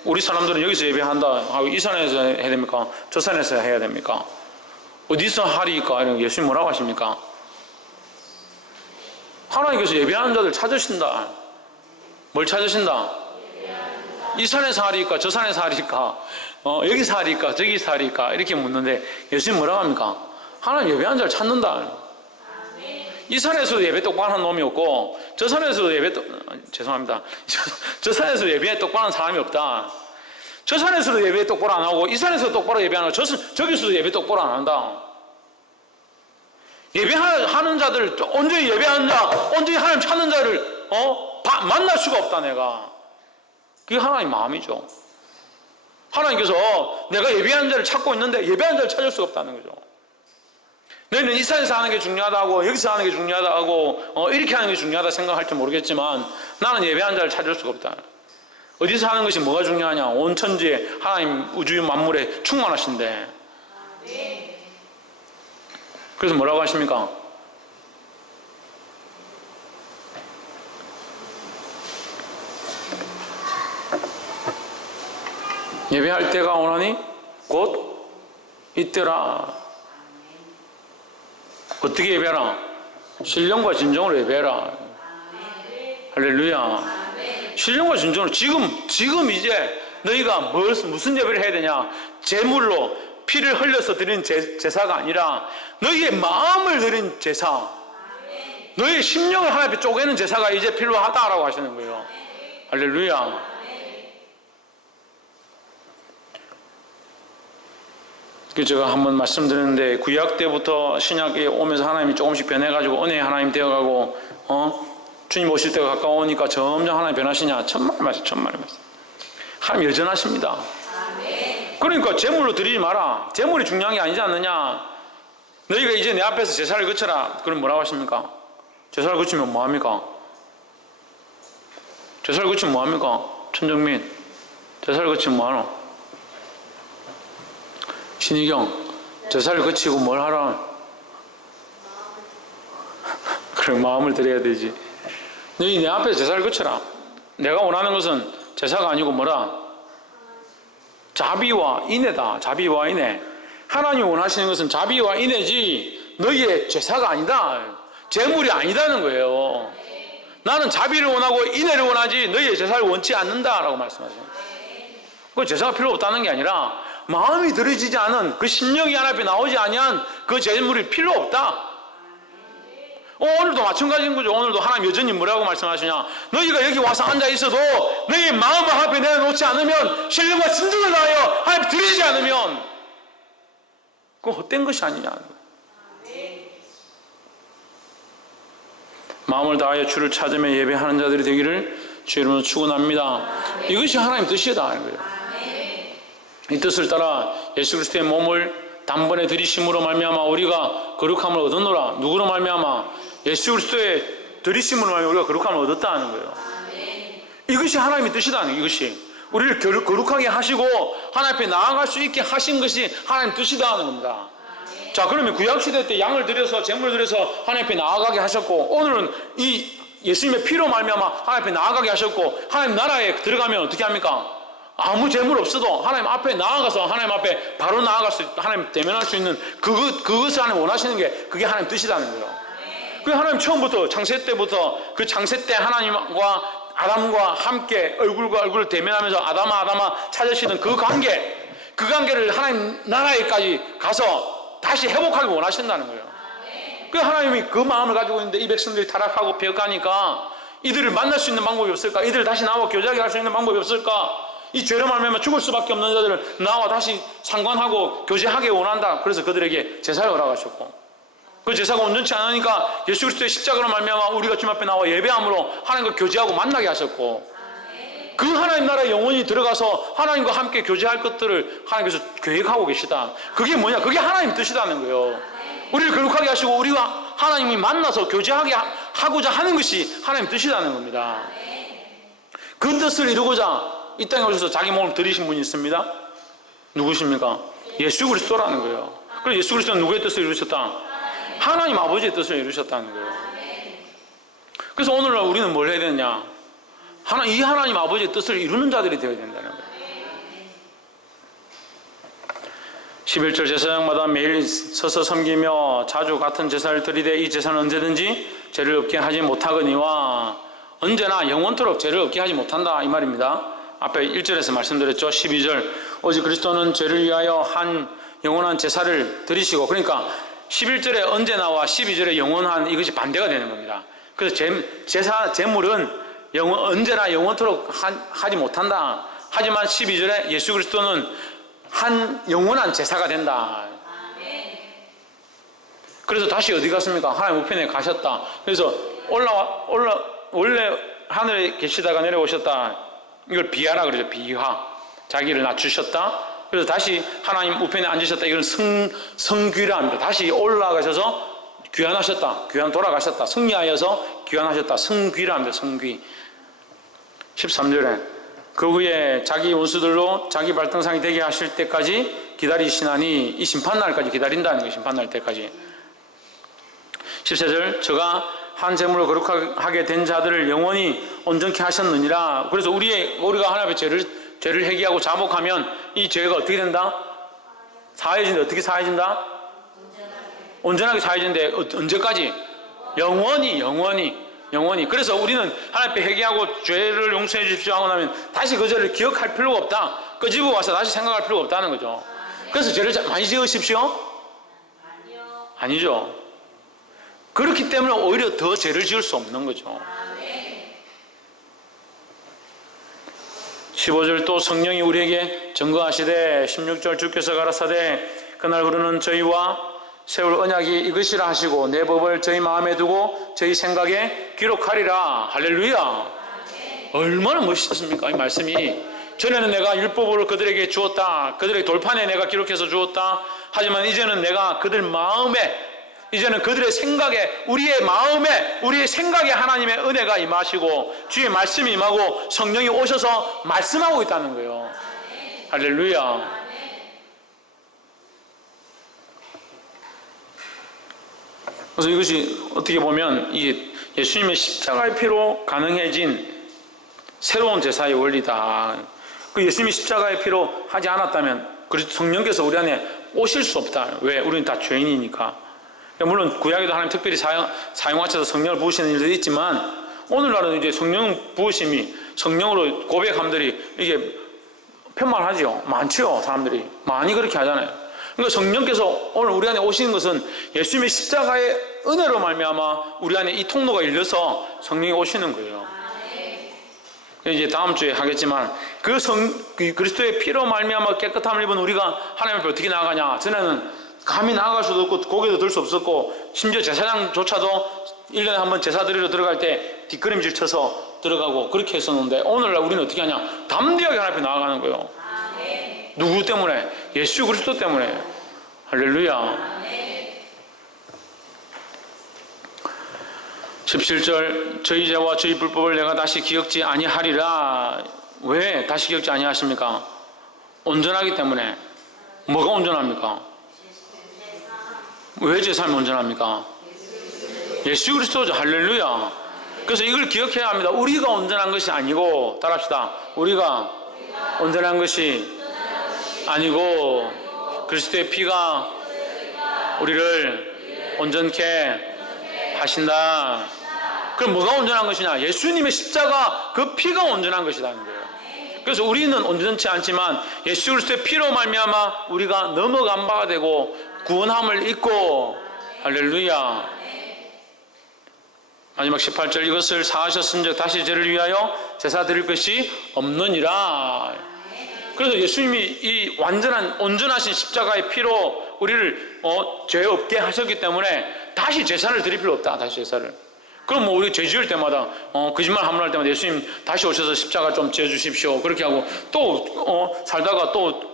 우리 사람들은 여기서 예배한다 하고 이 산에서 해야 됩니까? 저 산에서 해야 됩니까? 어디서 하리까? 이런 예수님 뭐라고 하십니까? 하나님께서 예배하는 자들 찾으신다. 뭘 찾으신다? 이 산에서 하리까? 저 산에서 하리까? 여기서 하리까? 저기서 하리까? 이렇게 묻는데 예수님 뭐라고 합니까? 하나님 예배하는 자를 찾는다. 이 산에서도 예배 똑바로 하는 놈이 없고 저 산에서도 죄송합니다. 저 산에서 예배 똑바로 하는 사람이 없다. 저 산에서도 예배 똑바로 안 하고 이 산에서도 똑바로 예배 안 하고 저기서도 예배 똑바로 안 한다. 예배하는 자들 온전히 예배하는 자 온전히 하나님 찾는 자를 만날 수가 없다 내가. 그게 하나님 마음이죠. 하나님께서 내가 예배하는 자를 찾고 있는데 예배하는 자를 찾을 수가 없다는 거죠. 너희는 이 산에서 하는 게 중요하다고 여기서 하는 게 중요하다고 이렇게 하는 게 중요하다 생각할지 모르겠지만 나는 예배하는 자를 찾을 수가 없다. 어디서 하는 것이 뭐가 중요하냐? 온 천지에 하나님 우주 만물에 충만하신데. 그래서 뭐라고 하십니까? 예배할 때가 오나니 곧 이때라. 어떻게 예배하라? 신령과 진정으로 예배해라. 할렐루야. 신령과 진정으로 지금 이제 너희가 무슨 예배를 해야 되냐? 제물로 피를 흘려서 드린 제사가 아니라 너희의 마음을 드린 제사, 너희의 심령을 하나님 앞에 쪼개는 제사가 이제 필요하다라고 하시는 거예요. 할렐루야. 제가 한번 말씀드렸는데 구약 때부터 신약에 오면서 하나님이 조금씩 변해가지고 은혜의 하나님 되어가고 주님 오실 때가 가까우니까 점점 하나님 변하시냐? 천만의 말씀. 하나님 여전하십니다. 그러니까 제물로 드리지 마라. 제물이 중요한 게 아니지 않느냐? 너희가 이제 내 앞에서 제사를 거쳐라. 그럼 뭐라고 하십니까? 제사를 거치면 뭐합니까? 제사를 거치면 뭐합니까? 천정민 제사를 거치면 뭐하노? 신희경 제사를 거치고 뭘 하라? 그래 마음을 드려야 되지. 너희 내 앞에서 제사를 거쳐라. 내가 원하는 것은 제사가 아니고 뭐라? 자비와 인애다. 자비와 인애. 하나님이 원하시는 것은 자비와 인애지 너희의 제사가 아니다. 제물이 아니다는 거예요. 나는 자비를 원하고 인애를 원하지 너희의 제사를 원치 않는다라고 말씀하세요. 그 제사가 필요 없다는 게 아니라 마음이 들어지지 않은 그 심령이 하나님 앞에 나오지 아니한 그 제물이 필요 없다. 오늘도 마찬가지인 거죠. 오늘도 하나님 여전히 뭐라고 말씀하시냐, 너희가 여기 와서 앉아 있어도 너희 마음을 하나님 앞에 내놓지 않으면, 신령과 진정을 다하여 하나님 드리지 않으면 그건 헛된 것이 아니냐. 마음을 다하여 주를 찾으며 예배하는 자들이 되기를 주 이름으로 축원합니다. 이것이 하나님 뜻이다 하는 거예요. 이 뜻을 따라 예수 그리스도의 몸을 단번에 들이심으로 말미암아 우리가 거룩함을 얻었노라. 누구로 말미암아? 예수 그리스도의 들이심으로 말미암아 우리가 거룩함을 얻었다 하는 거예요. 이것이 하나님의 뜻이다. 이것이 우리를 거룩하게 하시고 하나님 앞에 나아갈 수 있게 하신 것이 하나님의 뜻이다 하는 겁니다. 자, 그러면 구약시대 때 양을 드려서 제물을 드려서 하나님 앞에 나아가게 하셨고, 오늘은 이 예수님의 피로 말미암아 하나님 앞에 나아가게 하셨고, 하나님 나라에 들어가면 어떻게 합니까? 아무 재물 없어도 하나님 앞에 나아가서 하나님 앞에 바로 나아갈 수, 하나님 대면할 수 있는 그것을 하나님 원하시는 게 그게 하나님 뜻이라는 거예요. 그 하나님 처음부터 창세 때부터 그 창세 때 하나님과 아담과 함께 얼굴과 얼굴을 대면하면서 아담아 찾으시는 그 관계를 하나님 나라에까지 가서 다시 회복하기 원하신다는 거예요. 그 하나님이 그 마음을 가지고 있는데 이 백성들이 타락하고 배역하니까 이들을 만날 수 있는 방법이 없을까? 이들을 다시 나와 교제하게 할 수 있는 방법이 없을까? 이 죄로 말미암아 죽을 수밖에 없는 자들을 나와 다시 상관하고 교제하게 원한다. 그래서 그들에게 제사를 허락하셨고, 그 제사가 온전치 않으니까 예수 그리스도의 십자가로 말미암아 우리가 주님 앞에 나와 예배함으로 하나님과 교제하고 만나게 하셨고, 그 하나님 나라에 영원히 들어가서 하나님과 함께 교제할 것들을 하나님께서 계획하고 계시다. 그게 뭐냐? 그게 하나님 뜻이라는 거예요. 우리를 거룩하게 하시고 우리가 하나님이 만나서 교제하게 하고자 하는 것이 하나님 뜻이라는 겁니다. 그 뜻을 이루고자 이 땅에 오셔서 자기 몸을 드리신 분이 있습니다. 누구십니까? 예수 그리스도라는 거예요. 그래서 예수 그리스도는 누구의 뜻을 이루셨다? 하나님 아버지의 뜻을 이루셨다는 거예요. 그래서 오늘날 우리는 뭘 해야 되느냐? 이 하나님 아버지의 뜻을 이루는 자들이 되어야 된다는 거예요. 11절 제사장마다 매일 서서 섬기며 자주 같은 제사를 드리되 이 제사는 언제든지 죄를 없게 하지 못하거니와, 언제나 영원토록 죄를 없게 하지 못한다 이 말입니다. 앞에 1절에서 말씀드렸죠. 12절 오직 그리스도는 죄를 위하여 한 영원한 제사를 드리시고, 그러니까 11절에 언제나와 12절에 영원한, 이것이 반대가 되는 겁니다. 그래서 제물은 언제나 영원토록 하지 못한다. 하지만 12절에 예수 그리스도는 한 영원한 제사가 된다. 그래서 다시 어디 갔습니까? 하나님 우편에 가셨다. 그래서 원래 하늘에 계시다가 내려오셨다. 이걸 비하라 그러죠. 비하. 자기를 낮추셨다. 그래서 다시 하나님 우편에 앉으셨다. 이건 성귀라 합니다. 다시 올라가셔서 귀환하셨다. 돌아가셨다. 승리하여서 귀환하셨다. 성귀라 합니다. 성귀. 13절에 그 후에 자기 원수들로 자기 발등상이 되게 하실 때까지 기다리시나니, 이 심판날까지 기다린다는 거예요. 심판날 때까지. 14절 저가 한 제물로 거룩하게 된 자들을 영원히 온전케 하셨느니라. 그래서 우리가 하나님 앞에 죄를 회개하고 자복하면 이 죄가 어떻게 된다? 사해진다. 어떻게 사해진다? 온전하게 사해진대. 언제까지? 영원히. 그래서 우리는 하나님 앞에 회개하고 죄를 용서해 주십시오 하고 나면 다시 그 죄를 기억할 필요가 없다. 끄집어 와서 다시 생각할 필요가 없다는 거죠. 그래서 죄를 많이 지으십시오? 아니죠. 그렇기 때문에 오히려 더 죄를 지을 수 없는 거죠. 15절 또 성령이 우리에게 증거하시되 16절 주께서 가라사대 그날 흐르는 저희와 세울 언약이 이것이라 하시고 내 법을 저희 마음에 두고 저희 생각에 기록하리라. 할렐루야. 얼마나 멋있었습니까? 이 말씀이. 전에는 내가 율법으로 그들에게 주었다. 그들의 돌판에 내가 기록해서 주었다. 하지만 이제는 내가 그들 마음에, 이제는 그들의 생각에, 우리의 마음에, 우리의 생각에 하나님의 은혜가 임하시고 주의 말씀이 임하고 성령이 오셔서 말씀하고 있다는 거예요. 할렐루야. 그래서 이것이 어떻게 보면 이게 예수님의 십자가의 피로 가능해진 새로운 제사의 원리다. 그 예수님이 십자가의 피로 하지 않았다면 성령께서 우리 안에 오실 수 없다. 왜? 우리는 다 죄인이니까. 물론 구약에도 하나님 특별히 사용하셔서 성령을 부으시는 일들이 있지만 오늘날은 이제 성령 부으심이 성령으로 고백함들이 이게 편말하지요. 많지요. 사람들이 많이 그렇게 하잖아요. 그러니까 성령께서 오늘 우리 안에 오시는 것은 예수님의 십자가의 은혜로 말미암아 우리 안에 이 통로가 열려서 성령이 오시는 거예요. 이제 다음 주에 하겠지만 그 그리스도의 피로 말미암아 깨끗함을 입은 우리가 하나님 앞에 어떻게 나아가냐. 전에는 감히 나아갈 수도 없고 고개도 들 수 없었고 심지어 제사장조차도 1년에 한 번 제사 드리러 들어갈 때 뒷걸음질 쳐서 들어가고 그렇게 했었는데 오늘날 우리는 어떻게 하냐. 담대하게 하나님 앞에 나아가는 거예요. 누구 때문에? 예수 그리스도 때문에. 할렐루야. 17절 저희 죄와 저희 불법을 내가 다시 기억지 아니하리라. 왜 다시 기억지 아니하십니까? 온전하기 때문에. 뭐가 온전합니까? 왜 제 삶이 온전합니까? 예수 그리스도죠. 할렐루야. 그래서 이걸 기억해야 합니다. 우리가 온전한 것이 아니고, 따라합시다. 우리가 온전한 것이 아니고 그리스도의 피가 우리를 온전케 하신다. 그럼 뭐가 온전한 것이냐? 예수님의 십자가 그 피가 온전한 것이라는 거예요. 그래서 우리는 온전치 않지만 예수 그리스도의 피로 말미암아 우리가 넘어간 바가 되고 구원함을 입고, 할렐루야. 마지막 18절 이것을 사하셨은즉 다시 죄를 위하여 제사 드릴 것이 없느니라. 그래서 예수님이 이 완전한 온전하신 십자가의 피로 우리를 죄 없게 하셨기 때문에 다시 제사를 드릴 필요 없다. 다시 제사를. 그럼 뭐 우리 죄 지을 때마다 거짓말 한 번 할 때마다 예수님 다시 오셔서 십자가 좀 지어 주십시오. 그렇게 하고 또 살다가 또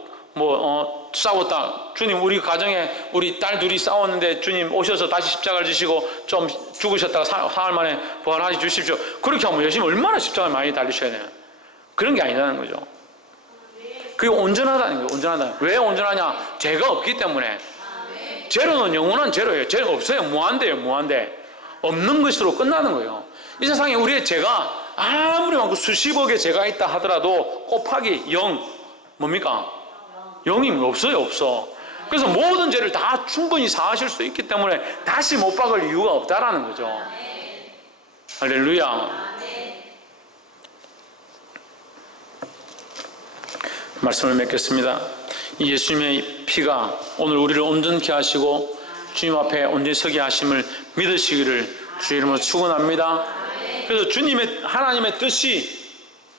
싸웠다. 주님 우리 가정에 우리 딸 둘이 싸웠는데 주님 오셔서 다시 십자가를 지시고 좀 죽으셨다가 사흘 만에 부활하시 주십시오. 그렇게 하면 예수님 얼마나 십자가를 많이 달리셔야 돼요. 그런 게 아니라는 거죠. 그게 온전하다는 거예요. 온전하다. 왜 온전하냐? 죄가 없기 때문에. 죄로는 영원한 죄로예요. 죄가 없어요. 무한대예요. 무한대. 없는 것으로 끝나는 거예요. 이 세상에 우리의 죄가 아무리 많고 수십억의 죄가 있다 하더라도 곱하기 0 뭡니까? 0이 없어요. 없어. 그래서 모든 죄를 다 충분히 사하실 수 있기 때문에 다시 못 박을 이유가 없다라는 거죠. 할렐루야. 말씀을 맺겠습니다. 이 예수님의 피가 오늘 우리를 온전케 하시고 주님 앞에 온전히 서게 하심을 믿으시기를 주의 이름으로 축원합니다. 그래서 주님의 하나님의 뜻이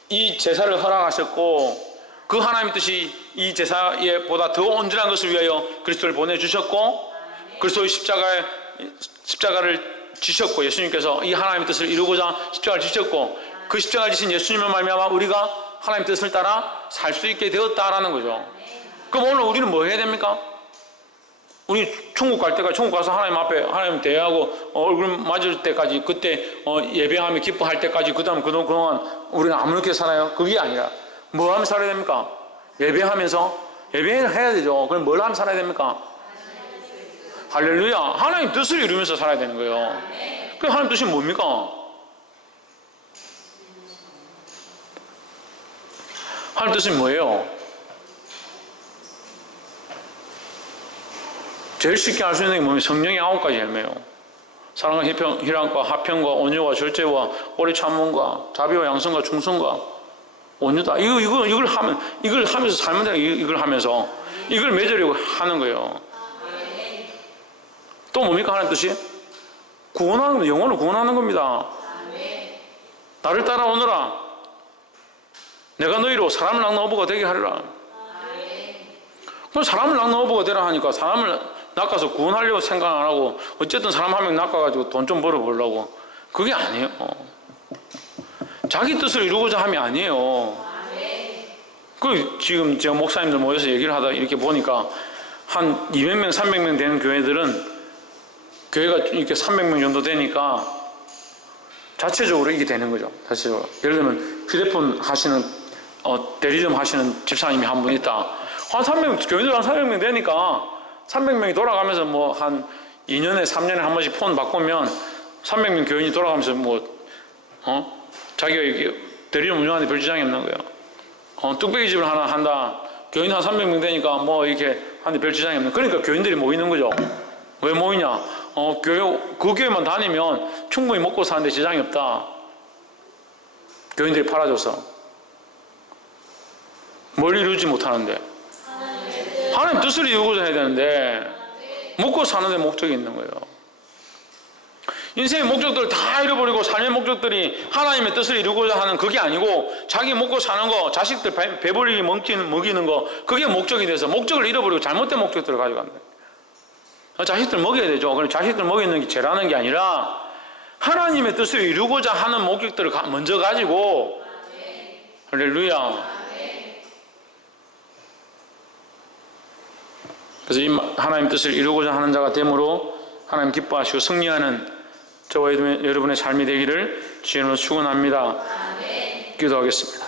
이 제사를 허락하셨고 그 하나님의 뜻이 이 제사에 보다 더 온전한 것을 위하여 그리스도를 보내주셨고 그리스도의 십자가를 지셨고 예수님께서 이 하나님의 뜻을 이루고자 십자가를 지셨고 그 십자가를 지신 예수님을 말미암아 우리가 하나님의 뜻을 따라 살 수 있게 되었다라는 거죠. 그럼 오늘 우리는 뭐 해야 됩니까? 우리 천국 갈 때까지 천국 가서 하나님 앞에 하나님 대하고 얼굴 맞을 때까지 그때 예배하며 기뻐할 때까지 그다음 그동안 우리는 아무렇게 살아요? 그게 아니라 뭐 하면 살아야 됩니까? 예배하면서 예배를 해야 되죠. 그럼 뭘 하면 살아야 됩니까? 할렐루야. 하나님 뜻을 이루면서 살아야 되는 거예요. 그 하나님 뜻이 뭡니까? 하나님 뜻이 뭐예요? 제일 쉽게 알 수 있는 게 뭐냐면 성령의 9가지 열매요. 사랑과 희락과 화평과 온유와 절제와 오래 참음과 자비와 양성과 충성과 온유다. 이걸 하면서 살면 돼요. 이걸 하면서 이걸 맺으려고 하는 거예요. 또 뭡니까 하나님 뜻이? 구원하는 겁니다. 영혼을 구원하는 겁니다. 나를 따라오너라. 내가 너희로 사람을 낳는 어부가 되게 하리라. 그럼 사람을 낳는 어부가 되라 하니까 사람을 낚아서 구원하려고 생각 안 하고 어쨌든 사람 한 명 낚아가지고 돈 좀 벌어보려고. 그게 아니에요. 자기 뜻을 이루고자 함이 아니에요. 지금 제가 목사님들 모여서 얘기를 하다 이렇게 보니까 한 200명, 300명 되는 교회들은 교회가 이렇게 300명 정도 되니까 자체적으로 이게 되는 거죠. 자체적으로. 예를 들면 휴대폰 하시는 대리점 하시는 집사님이 한 분 있다. 한 300명, 교인들 한 300명 되니까 300명이 돌아가면서 뭐 한 2년에 3년에 한 번씩 폰 바꾸면 300명 교인이 돌아가면서 자기가 이렇게 대리점 운영하는데 별 지장이 없는 거예요. 뚝배기 집을 하나 한다. 교인 한 300명 되니까 뭐 이렇게 하는데 별 지장이 없는. 그러니까 교인들이 모이는 거죠. 왜 모이냐? 그 교회만 다니면 충분히 먹고 사는데 지장이 없다. 교인들이 팔아줘서. 뭘 이루지 못하는데? 하나님 뜻을 이루고자 해야 되는데 먹고 사는 데 목적이 있는 거예요. 인생의 목적들을 다 잃어버리고 삶의 목적들이 하나님의 뜻을 이루고자 하는 그게 아니고 자기 먹고 사는 거, 자식들 배불리 먹이는 거, 그게 목적이 돼서 목적을 잃어버리고 잘못된 목적들을 가져간다. 자식들 먹여야 되죠. 그럼 자식들 먹이는 게 죄라는 게 아니라 하나님의 뜻을 이루고자 하는 목적들을 먼저 가지고 할렐루야. 그래서 이 하나님 뜻을 이루고자 하는 자가 됨으로 하나님 기뻐하시고 승리하는 저와 여러분의 삶이 되기를 주님으로 축원합니다. 기도하겠습니다.